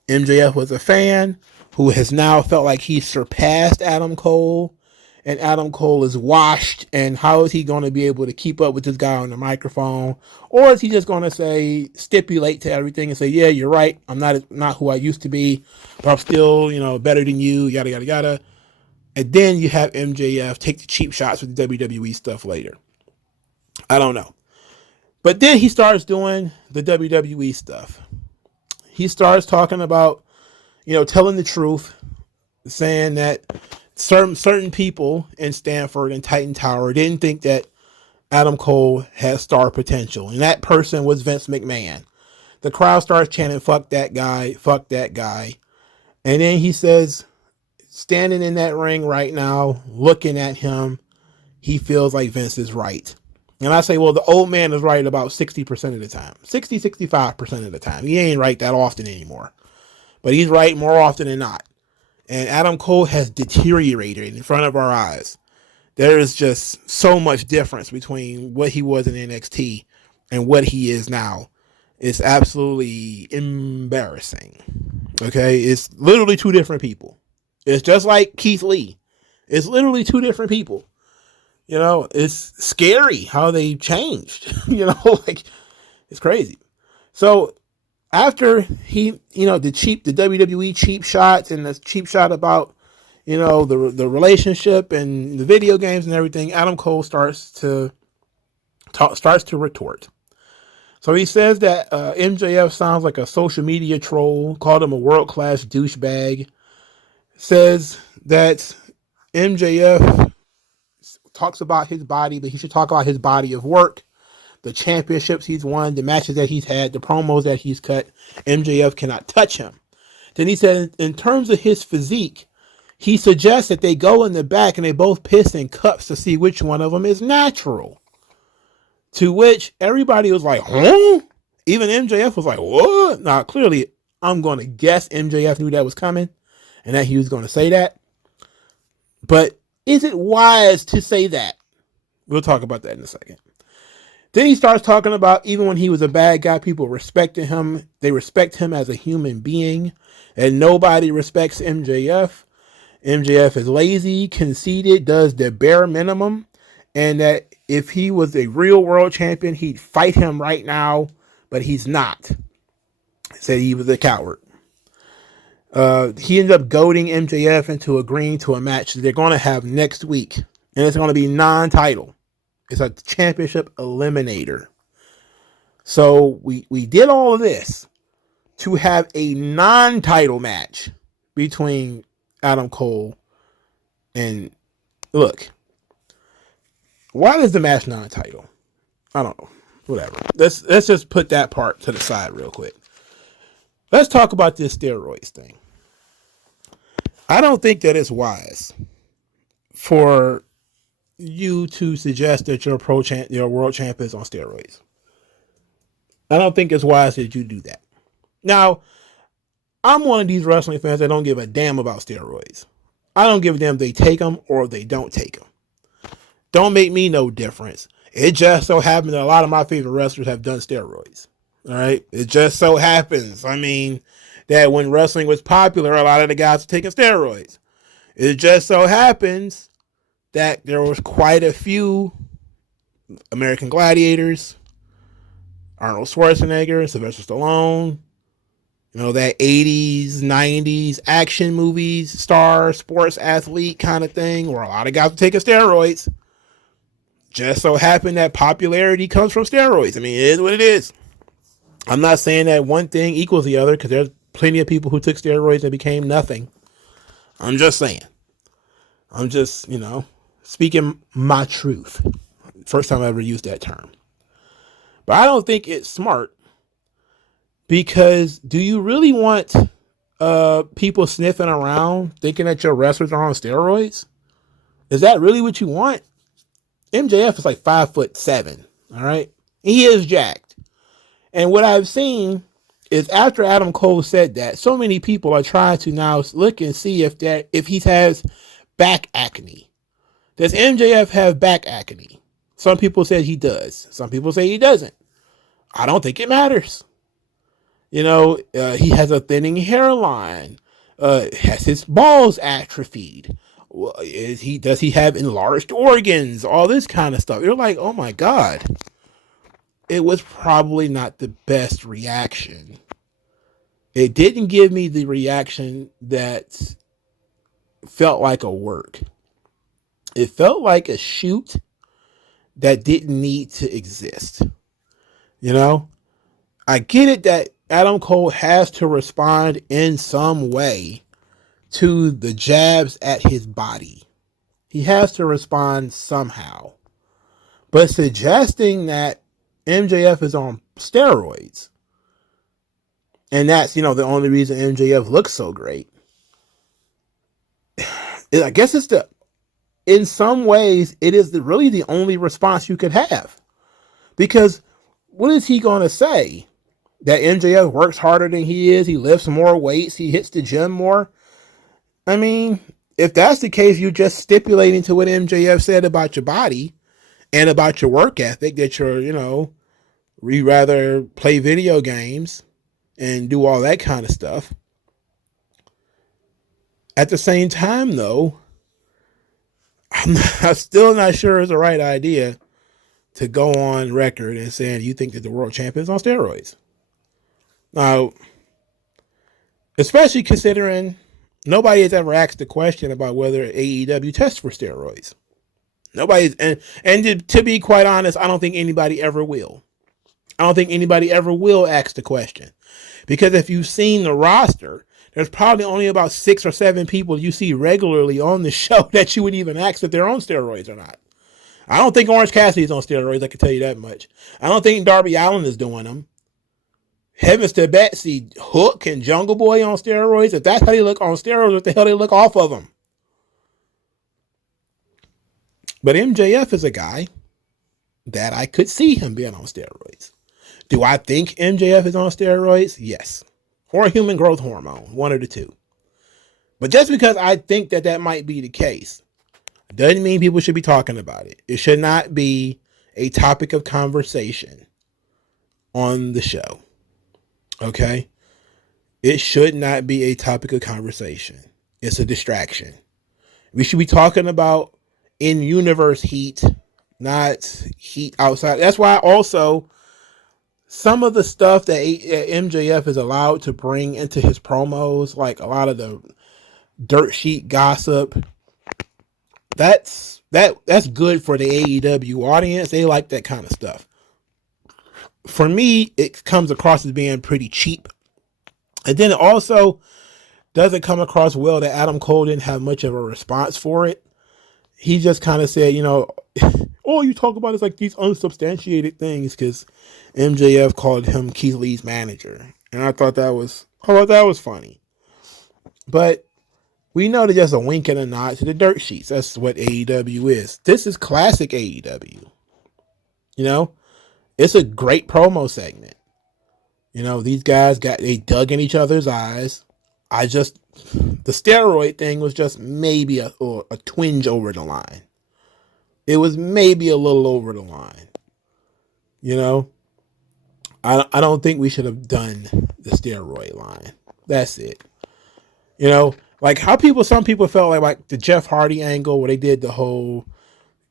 MJF was a fan who has now felt like he's surpassed Adam Cole, and Adam Cole is washed, and how is he going to be able to keep up with this guy on the microphone? Or is he just going to stipulate to everything and say, yeah, you're right, I'm not who I used to be, but I'm still, better than you, yada, yada, yada. And then you have MJF take the cheap shots with the WWE stuff later. I don't know. But then he starts doing the WWE stuff. He starts talking about, telling the truth, saying that certain people in Stanford and Titan Tower didn't think that Adam Cole has star potential. And that person was Vince McMahon. The crowd starts chanting, fuck that guy, fuck that guy. And then he says, standing in that ring right now, looking at him, he feels like Vince is right. And I say, well, the old man is right about 60% of the time. 65% of the time. He ain't right that often anymore. But he's right more often than not. And Adam Cole has deteriorated in front of our eyes. There is just so much difference between what he was in NXT and what he is now. It's absolutely embarrassing. Okay? It's literally two different people. It's just like Keith Lee. It's literally two different people. It's scary how they changed. It's crazy. So after he, the WWE cheap shots and the cheap shot about, the relationship and the video games and everything, Adam Cole starts to retort. So he says that MJF sounds like a social media troll, called him a world-class douchebag. Says that MJF talks about his body, but he should talk about his body of work, the championships he's won, the matches that he's had, the promos that he's cut. MJF cannot touch him. Then he said, in terms of his physique, he suggests that they go in the back and they both piss in cups to see which one of them is natural. To which everybody was like, huh? Even MJF was like, what? Now, clearly, I'm going to guess MJF knew that was coming and that he was going to say that. But is it wise to say that? We'll talk about that in a second. Then he starts talking about even when he was a bad guy, people respected him. They respect him as a human being. And nobody respects MJF. MJF is lazy, conceited, does the bare minimum. And that if he was a real world champion, he'd fight him right now. But he's not. He said he was a coward. He ended up goading MJF into agreeing to a match that they're going to have next week. And it's going to be non-title. It's a championship eliminator. So we did all of this to have a non-title match between Adam Cole and, look, why is the match non-title? I don't know. Whatever. Let's just put that part to the side real quick. Let's talk about this steroids thing. I don't think that it's wise for you to suggest that your world champ is on steroids. I don't think it's wise that you do that. Now, I'm one of these wrestling fans that don't give a damn about steroids. I don't give a damn if they take them or if they don't take them. Don't make me no difference. It just so happens that a lot of my favorite wrestlers have done steroids. All right. It just so happens. I mean, that when wrestling was popular, a lot of the guys were taking steroids. It just so happens that there was quite a few American Gladiators, Arnold Schwarzenegger, Sylvester Stallone, that 80s, 90s action movies, star, sports athlete kind of thing, where a lot of guys were taking steroids. Just so happened that popularity comes from steroids. I mean, it is what it is. I'm not saying that one thing equals the other, because there's plenty of people who took steroids and became nothing. I'm just saying. I'm just, speaking my truth. First time I ever used that term. But I don't think it's smart, because do you really want people sniffing around thinking that your wrestlers are on steroids? Is that really what you want? MJF is like 5'7", all right? He is jacked. And what I've seen is after Adam Cole said that, so many people are trying to now look and see if he has back acne. Does MJF have back acne? Some people say he does. Some people say he doesn't. I don't think it matters. He has a thinning hairline. Has his balls atrophied? Does he have enlarged organs? All this kind of stuff. You're like, oh my God. It was probably not the best reaction. It didn't give me the reaction that felt like a work. It felt like a shoot that didn't need to exist. I get it that Adam Cole has to respond in some way to the jabs at his body. He has to respond somehow. But suggesting that MJF is on steroids, and that's, the only reason MJF looks so great, I guess in some ways, it is really the only response you could have. Because what is he going to say? That MJF works harder than he is, he lifts more weights, he hits the gym more? I mean, if that's the case, you're just stipulating to what MJF said about your body and about your work ethic, that you're, we rather play video games and do all that kind of stuff. At the same time, though, I'm still not sure it's the right idea to go on record and saying you think that the world champion is on steroids. Now, especially considering nobody has ever asked the question about whether AEW tests for steroids. And to be quite honest, I don't think anybody ever will. I don't think anybody ever will ask the question. Because if you've seen the roster, there's probably only about 6 or 7 people you see regularly on the show that you would even ask if they're on steroids or not. I don't think Orange Cassidy is on steroids, I can tell you that much. I don't think Darby Allin is doing them. Heavens to Betsy, Hook and Jungle Boy on steroids. If that's how they look on steroids, what the hell they look off of them? But MJF is a guy that I could see him being on steroids. Do I think MJF is on steroids? Yes. Or a human growth hormone, one of the two. But just because I think that might be the case, doesn't mean people should be talking about it. It should not be a topic of conversation on the show. Okay? It should not be a topic of conversation. It's a distraction. We should be talking about in-universe heat, not heat outside. That's why also some of the stuff that MJF is allowed to bring into his promos, like a lot of the dirt sheet gossip, that's good for the AEW audience. They like that kind of stuff. For me, it comes across as being pretty cheap. And then it also doesn't come across well that Adam Cole didn't have much of a response for it. He just kind of said, all you talk about is like these unsubstantiated things, because MJF called him Keith Lee's manager. And I thought that was funny. But We know that just a wink and a nod to the dirt sheets. That's what AEW is. This is classic AEW. You know, it's a great promo segment. You know, these guys they dug in each other's eyes. The steroid thing was just maybe a twinge over the line. It was maybe a little over the line. You know, I don't think we should have done the steroid line. That's it. You know, like how some people felt like the Jeff Hardy angle where they did the whole,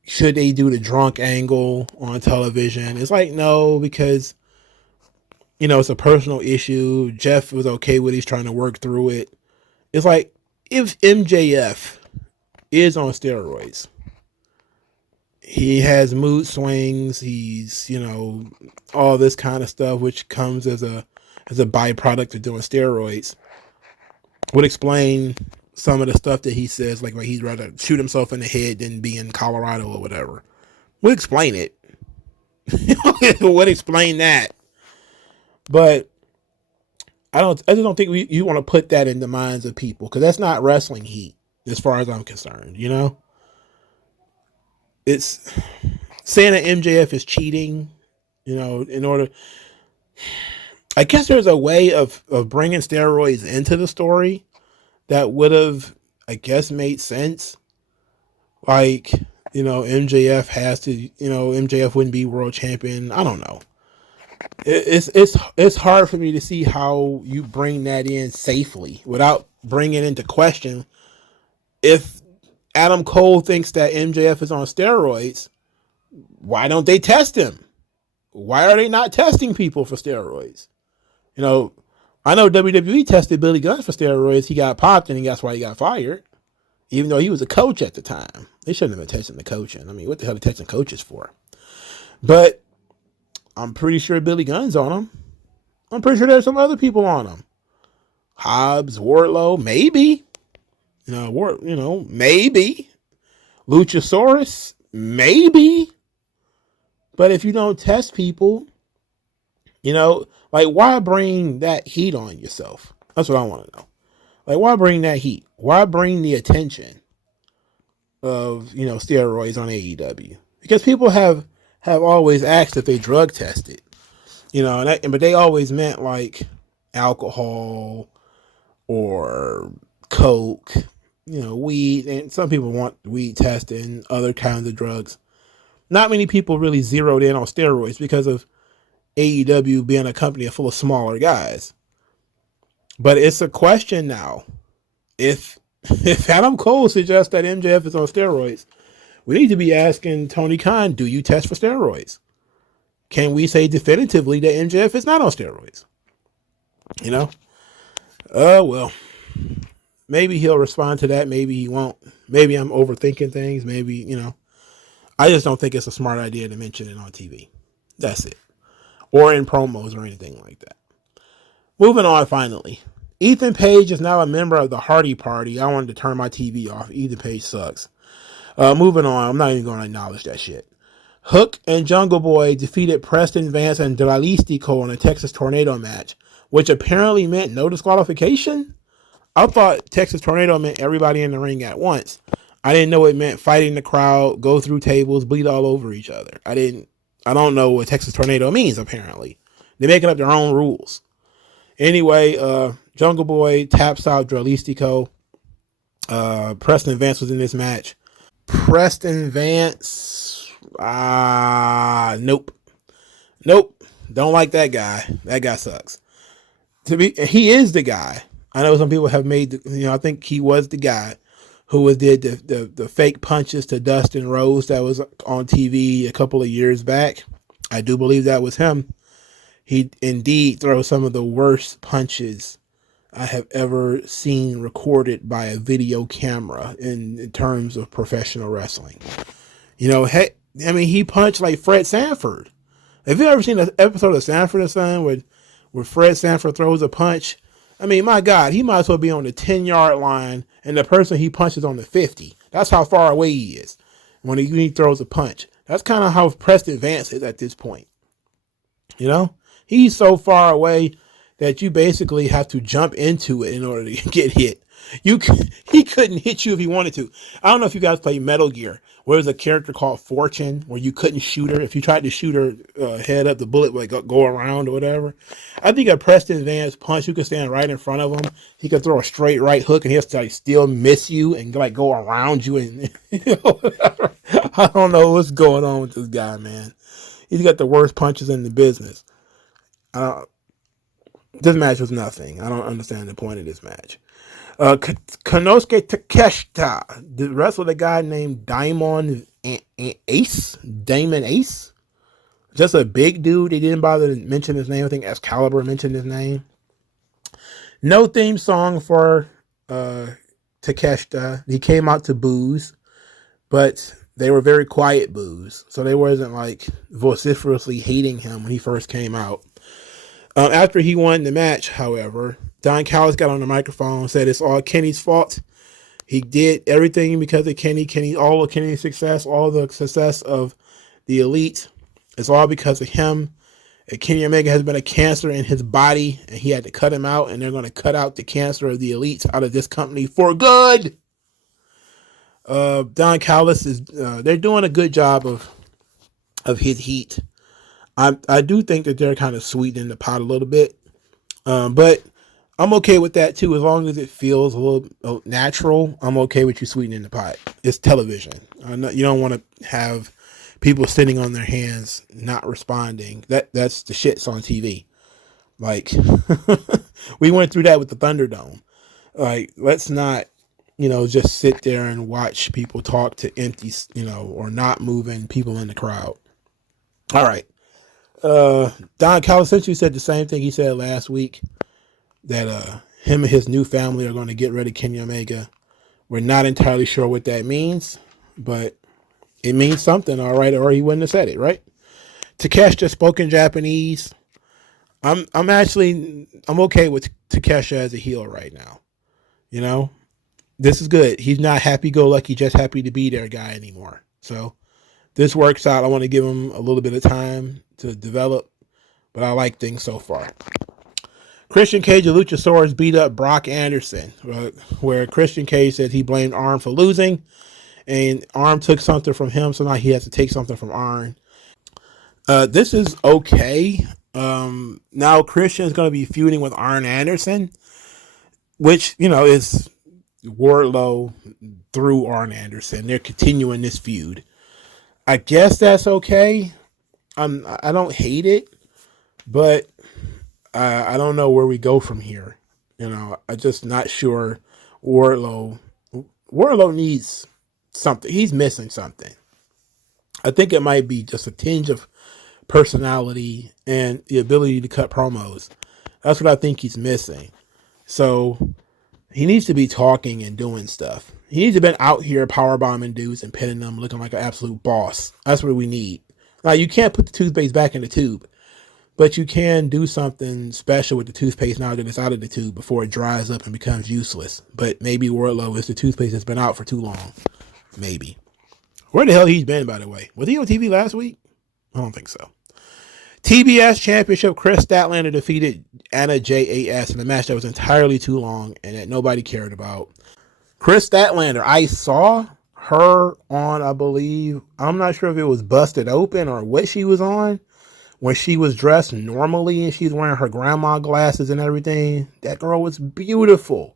should they do the drunk angle on television? It's like, no, because, you know, it's a personal issue. Jeff was okay with it. He's trying to work through it. It's like, if MJF is on steroids, he has mood swings. He's, you know, all this kind of stuff, which comes as a byproduct of doing steroids, would explain some of the stuff that he says, like he'd rather shoot himself in the head than be in Colorado or whatever. Would explain it. Would explain that. But I just don't think you want to put that in the minds of people, because that's not wrestling heat as far as I'm concerned. You know, it's saying that MJF is cheating. You know, in order, I guess there's a way of bringing steroids into the story that would have, I guess, made sense. Like, you know, MJF wouldn't be world champion. I don't know. It's hard for me to see how you bring that in safely without bringing into question if Adam Cole thinks that MJF is on steroids. Why don't they test him? Why are they not testing people for steroids? You know, I know WWE tested Billy Gunn for steroids. He got popped, and that's why he got fired, even though he was a coach at the time. They shouldn't have been testing the coaching. I mean, what the hell are they testing coaches for? But I'm pretty sure Billy Gunn's on him. I'm pretty sure there's some other people on him. Hobbs, Wardlow, maybe. Maybe. Luchasaurus, maybe. But if you don't test people, you know, like, why bring that heat on yourself? That's what I want to know. Like, why bring that heat? Why bring the attention of, you know, steroids on AEW? Because people have always asked if they drug tested, you know, but they always meant like alcohol or coke, you know, weed, and some people want weed testing, other kinds of drugs. Not many people really zeroed in on steroids because of AEW being a company full of smaller guys. But it's a question now. If Adam Cole suggests that MJF is on steroids, we need to be asking Tony Khan, do you test for steroids? Can we say definitively that MJF is not on steroids? You know? Well, maybe he'll respond to that. Maybe he won't. Maybe I'm overthinking things. Maybe, you know, I just don't think it's a smart idea to mention it on TV. That's it. Or in promos or anything like that. Moving on, finally. Ethan Page is now a member of the Hardy Party. I wanted to turn my TV off. Ethan Page sucks. Moving on. I'm not even going to acknowledge that shit. Hook and Jungle Boy defeated Preston Vance and Dralistico in a Texas Tornado match, which apparently meant no disqualification. I thought Texas Tornado meant everybody in the ring at once. I didn't know it meant fighting the crowd, go through tables, bleed all over each other. I don't know what Texas Tornado means, apparently. They're making up their own rules. Anyway, Jungle Boy taps out Dralistico. Preston Vance was in this match. Preston Vance, nope. Don't like that guy. That guy sucks. He is the guy. I know some people have made, I think he was the guy who did the fake punches to Dustin Rhodes that was on TV a couple of years back. I do believe that was him. He indeed throws some of the worst punches I have ever seen recorded by a video camera in terms of professional wrestling. You know, he punched like Fred Sanford. Have you ever seen an episode of Sanford and Son where Fred Sanford throws a punch? I mean, my God, he might as well be on the 10-yard line and the person he punches on the 50. That's how far away he is when he throws a punch. That's kind of how Preston Vance is at this point. You know, he's so far away that you basically have to jump into it in order to get hit. He couldn't hit you if he wanted to. I don't know if you guys play Metal Gear, where there's a character called Fortune, where you couldn't shoot her. If you tried to shoot her head up, the bullet would go around or whatever. I think a Preston Vance punch, you could stand right in front of him. He could throw a straight right hook, and he'll still miss you and like go around you. And I don't know what's going on with this guy, man. He's got the worst punches in the business. This match was nothing. I don't understand the point of this match. Konosuke Takeshita wrestled a guy named Damon Ace. Just a big dude. They didn't bother to mention his name. I think Excalibur mentioned his name. No theme song for Takeshita. He came out to boos, but they were very quiet boos. So they wasn't like vociferously hating him when he first came out. After he won the match, however, Don Callis got on the microphone and said it's all Kenny's fault. He did everything because of Kenny, all of Kenny's success, all the success of the Elite. It's all because of him. And Kenny Omega has been a cancer in his body, and he had to cut him out, and they're going to cut out the cancer of the Elite out of this company for good. Don Callis is, they're doing a good job of his heat. I do think that they're kind of sweetening the pot a little bit. But I'm okay with that too, as long as it feels a little natural. I'm okay with you sweetening the pot. It's television. You don't want to have people sitting on their hands not responding. That's the shit's on TV. Like we went through that with the Thunderdome. Like let's not, just sit there and watch people talk to empty, or not moving people in the crowd. All right. Don Callis essentially said the same thing he said last week, that him and his new family are going to get rid of Kenny Omega. We're not entirely sure what that means, but it means something, all right, or he wouldn't have said it, right? Takeshita spoke in Japanese. I'm okay with Takeshita as a heel right now. This is good. He's not happy-go-lucky, just happy to be there guy anymore. So this works out. I want to give him a little bit of time to develop, but I like things so far. Christian Cage and Luchasaurus beat up Brock Anderson, where Christian Cage said he blamed Arn for losing, and Arn took something from him, so now he has to take something from Arn. This is okay. Now Christian is going to be feuding with Arn Anderson, which, is Wardlow through Arn Anderson. They're continuing this feud. I guess that's okay. I don't hate it, but I don't know where we go from here. I'm just not sure. Wardlow needs something. He's missing something. I think it might be just a tinge of personality and the ability to cut promos. That's what I think he's missing. So he needs to be talking and doing stuff. He needs to have been out here powerbombing dudes and pinning them, looking like an absolute boss. That's what we need. Now, you can't put the toothpaste back in the tube, but you can do something special with the toothpaste now that it's out of the tube before it dries up and becomes useless. But maybe Wardlow is the toothpaste that's been out for too long. Maybe. Where the hell he's been, by the way? Was he on TV last week? I don't think so. TBS Championship, Chris Statlander defeated Anna J.A.S. in a match that was entirely too long and that nobody cared about. Chris Statlander, I saw her on, I believe, I'm not sure if it was Busted Open or what she was on, when she was dressed normally and she's wearing her grandma glasses and everything. That girl was beautiful.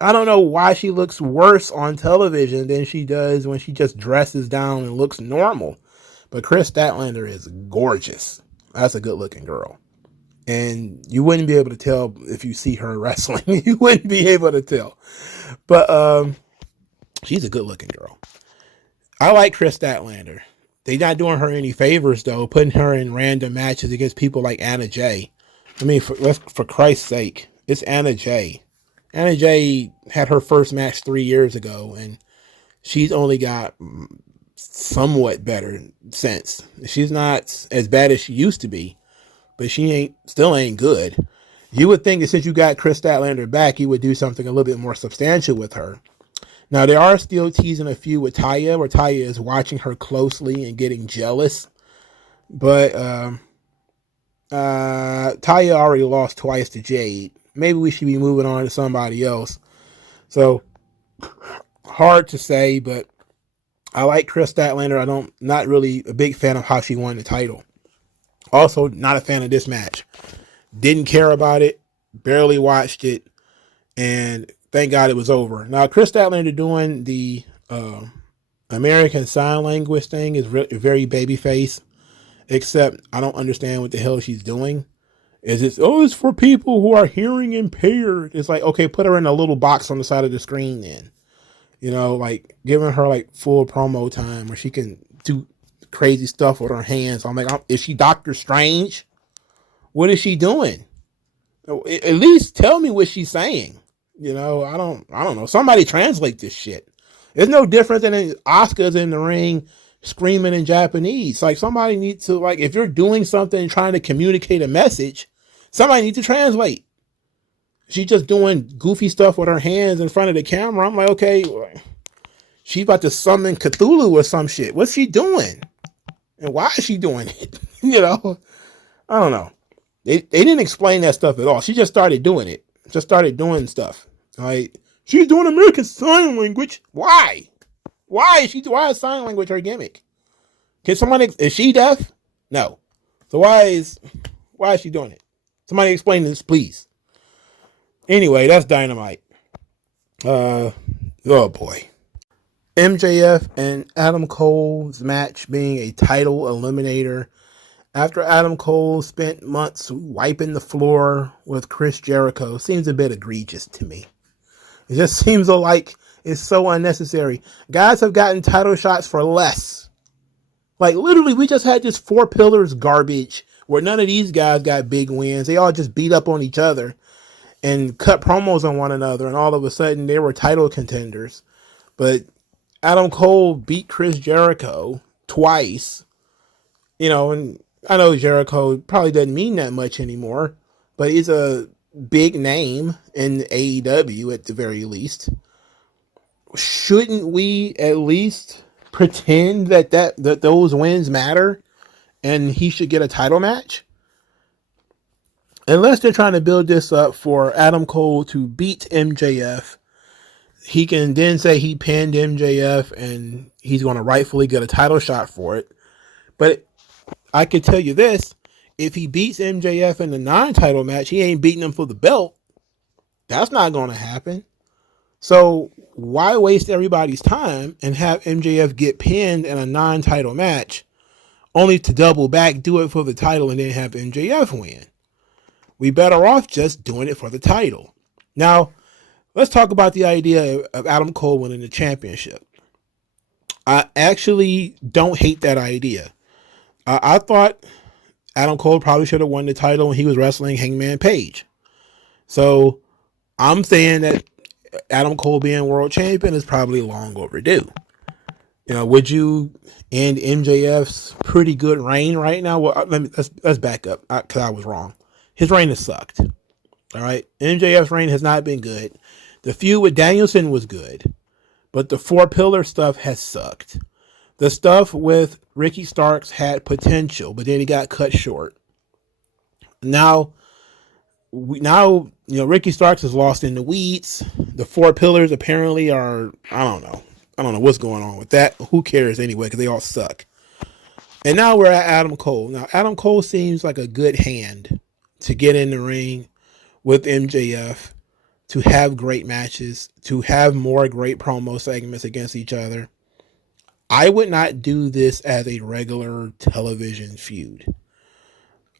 I don't know why she looks worse on television than she does when she just dresses down and looks normal. But Chris Statlander is gorgeous. That's a good looking girl. And you wouldn't be able to tell if you see her wrestling. You wouldn't be able to tell. But she's a good looking girl. I like Chris Statlander. They're not doing her any favors, though, putting her in random matches against people like Anna Jay. I mean, for Christ's sake, it's Anna Jay. Anna Jay had her first match 3 years ago, and she's only got somewhat better since. She's not as bad as she used to be, but she still ain't good. You would think that since you got Chris Statlander back, you would do something a little bit more substantial with her. Now, they are still teasing a feud with Taya, where Taya is watching her closely and getting jealous. But Taya already lost twice to Jade. Maybe we should be moving on to somebody else. So hard to say, but I like Chris Statlander. Not really a big fan of how she won the title. Also, not a fan of this match. Didn't care about it. Barely watched it. And thank God it was over. Now, Chris Statlander doing the American Sign Language thing is very babyface. Except I don't understand what the hell she's doing. It's for people who are hearing impaired. It's like, okay, put her in a little box on the side of the screen then. You know, like giving her like full promo time where she can do crazy stuff with her hands. I'm like, is she Doctor Strange? What is she doing? At least tell me what she's saying. You know, I don't know. Somebody translate this shit. It's no different than Asuka's in the ring screaming in Japanese. Like somebody needs to, like, if you're doing something trying to communicate a message, somebody needs to translate. She's just doing goofy stuff with her hands in front of the camera. I'm like, okay, she's about to summon Cthulhu or some shit. What's she doing? And why is she doing it? You know, I don't know. They didn't explain that stuff at all. She just started doing it. Just started doing stuff. Like, she's doing American Sign Language. Why? Why is sign language her gimmick? Can somebody, is she deaf? No. So why is she doing it? Somebody explain this, please. Anyway, that's Dynamite. Oh boy. MJF and Adam Cole's match being a title eliminator after Adam Cole spent months wiping the floor with Chris Jericho seems a bit egregious to me. It just seems like it's so unnecessary. Guys have gotten title shots for less. Like, literally, we just had this 4 pillars garbage where none of these guys got big wins. They all just beat up on each other and cut promos on one another, and all of a sudden they were title contenders. But Adam Cole beat Chris Jericho twice. You know, and I know Jericho probably doesn't mean that much anymore, but he's a big name in AEW at the very least. Shouldn't we at least pretend that those wins matter and he should get a title match? Unless they're trying to build this up for Adam Cole to beat MJF, he can then say he pinned MJF and he's going to rightfully get a title shot for it. But I can tell you this, if he beats MJF in the non-title match, he ain't beating him for the belt. That's not going to happen. So why waste everybody's time and have MJF get pinned in a non-title match only to double back, do it for the title, and then have MJF win? We better off just doing it for the title. Now, let's talk about the idea of Adam Cole winning the championship. I actually don't hate that idea. I thought Adam Cole probably should have won the title when he was wrestling Hangman Page. So I'm saying that Adam Cole being world champion is probably long overdue. You know, would you end MJF's pretty good reign right now? Well, let's back up because I was wrong. His reign has sucked. All right, MJF's reign has not been good. The feud with Danielson was good, but the 4 pillar stuff has sucked. The stuff with Ricky Starks had potential, but then he got cut short. Now, Ricky Starks is lost in the weeds. The 4 pillars apparently are, I don't know what's going on with that. Who cares anyway, because they all suck. And now we're at Adam Cole. Now, Adam Cole seems like a good hand to get in the ring with MJF, to have great matches, to have more great promo segments against each other. I would not do this as a regular television feud.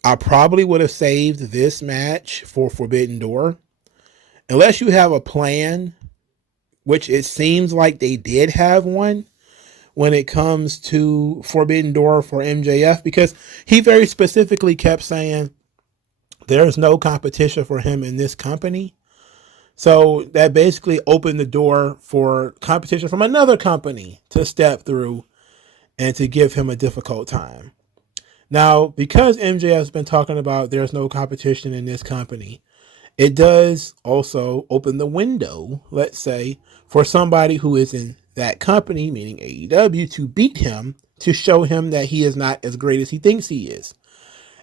I probably would have saved this match for Forbidden Door. Unless you have a plan, which it seems like they did have one when it comes to Forbidden Door for MJF, because he very specifically kept saying there's no competition for him in this company. So that basically opened the door for competition from another company to step through and to give him a difficult time. Now, because MJF has been talking about there's no competition in this company, it does also open the window, let's say, for somebody who is in that company, meaning AEW, to beat him, to show him that he is not as great as he thinks he is.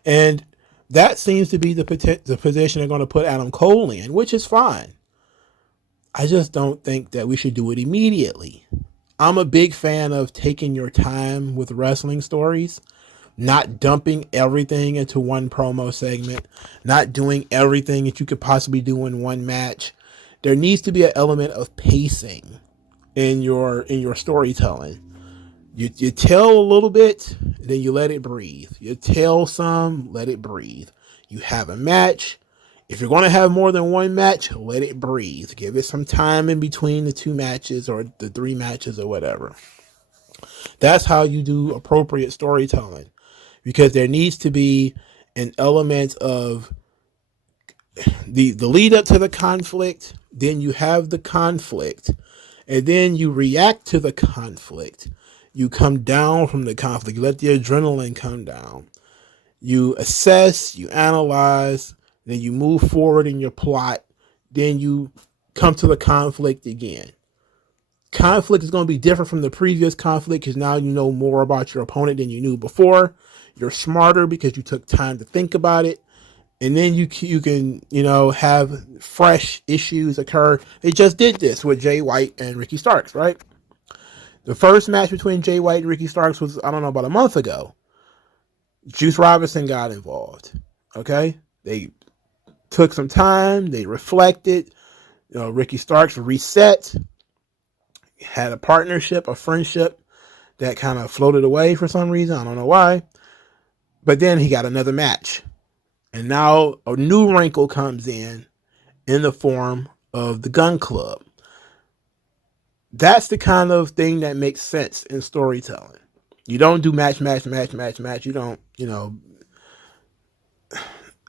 And that seems to be the position they're going to put Adam Cole in, which is fine. I just don't think that we should do it immediately. I'm a big fan of taking your time with wrestling stories, not dumping everything into one promo segment, not doing everything that you could possibly do in one match. There needs to be an element of pacing in your storytelling. You tell a little bit, then you let it breathe. You tell some, let it breathe. You have a match. If you're going to have more than one match, let it breathe. Give it some time in between the 2 matches or the 3 matches or whatever. That's how you do appropriate storytelling, because there needs to be an element of the lead up to the conflict. Then you have the conflict, and then you react to the conflict. You come down from the conflict. You let the adrenaline come down. You assess, you analyze, then you move forward in your plot. Then you come to the conflict again. Conflict is going to be different from the previous conflict because now you know more about your opponent than you knew before. You're smarter because you took time to think about it. And then you can, have fresh issues occur. They just did this with Jay White and Ricky Starks, right? The first match between Jay White and Ricky Starks was, about a month ago. Juice Robinson got involved. Okay? They took some time. They reflected. Ricky Starks reset. Had a partnership, a friendship that kind of floated away for some reason. I don't know why. But then he got another match. And now a new wrinkle comes in the form of the Gun Club. That's the kind of thing that makes sense in storytelling. You don't do match. You don't,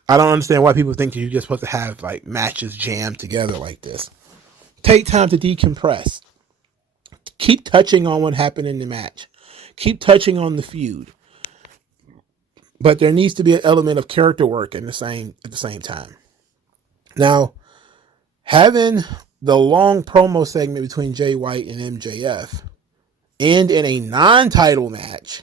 I don't understand why people think that you're just supposed to have like matches jammed together like this. Take time to decompress. Keep touching on what happened in the match. Keep touching on the feud. But there needs to be an element of character work at the same time. Now, having the long promo segment between Jay White and MJF and in a non-title match,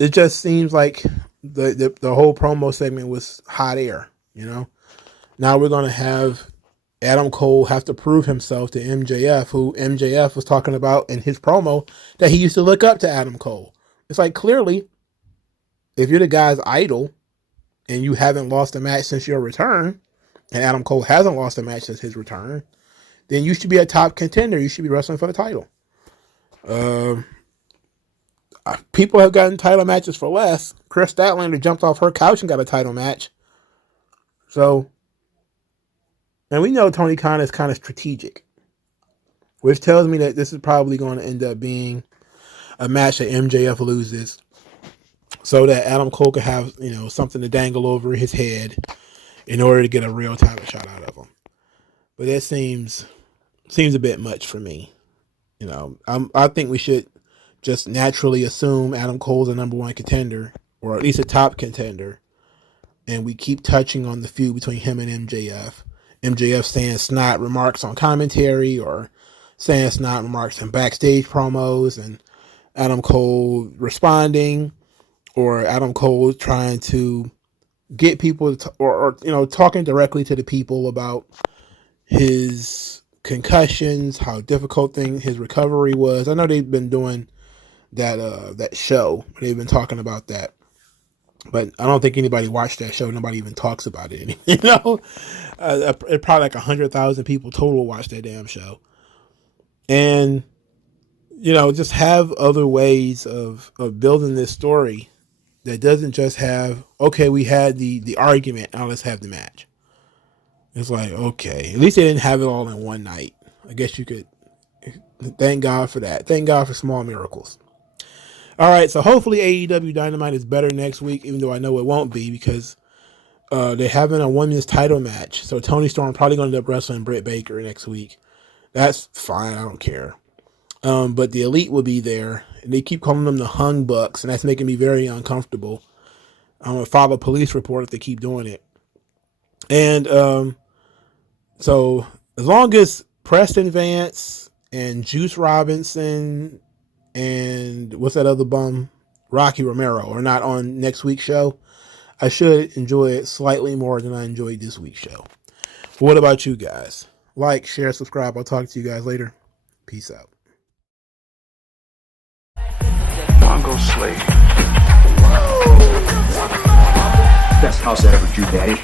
it just seems like the whole promo segment was hot air, Now we're going to have Adam Cole have to prove himself to MJF, who MJF was talking about in his promo that he used to look up to Adam Cole. It's like, clearly, if you're the guy's idol and you haven't lost a match since your return, and Adam Cole hasn't lost a match since his return, then you should be a top contender. You should be wrestling for the title. People have gotten title matches for less. Chris Statlander jumped off her couch and got a title match. So, and we know Tony Khan is kind of strategic, which tells me that this is probably going to end up being a match that MJF loses so that Adam Cole can have, something to dangle over his head in order to get a real title shot out of him. But that seems a bit much for me. I think we should just naturally assume Adam Cole's a number 1 contender, or at least a top contender, and we keep touching on the feud between him and MJF. MJF saying snot remarks on commentary or saying snot remarks in backstage promos, and Adam Cole responding, or Adam Cole trying to get people to, or talking directly to the people about his concussions, how difficult his recovery was. I know they've been doing that show. They've been talking about that, but I don't think anybody watched that show. Nobody even talks about it. Probably like 100,000 people total watched that damn show. And just have other ways of building this story that doesn't just have, okay, we had the argument, now let's have the match. It's like, okay, at least they didn't have it all in one night. I guess you could thank God for that. Thank God for small miracles. All right, so hopefully AEW Dynamite is better next week, even though I know it won't be because they're having a women's title match. So Tony Storm probably going to end up wrestling Britt Baker next week. That's fine. I don't care. But the Elite will be there. And they keep calling them the Hung Bucks, and that's making me very uncomfortable. I'm going to file a police report if they keep doing it. And so as long as Preston Vance and Juice Robinson and what's that other bum, Rocky Romero, are not on next week's show, I should enjoy it slightly more than I enjoyed this week's show. But what about you guys? like, share, subscribe. I'll talk to you guys later. Peace out. MagMongoSlade. Best house I ever drew, Daddy.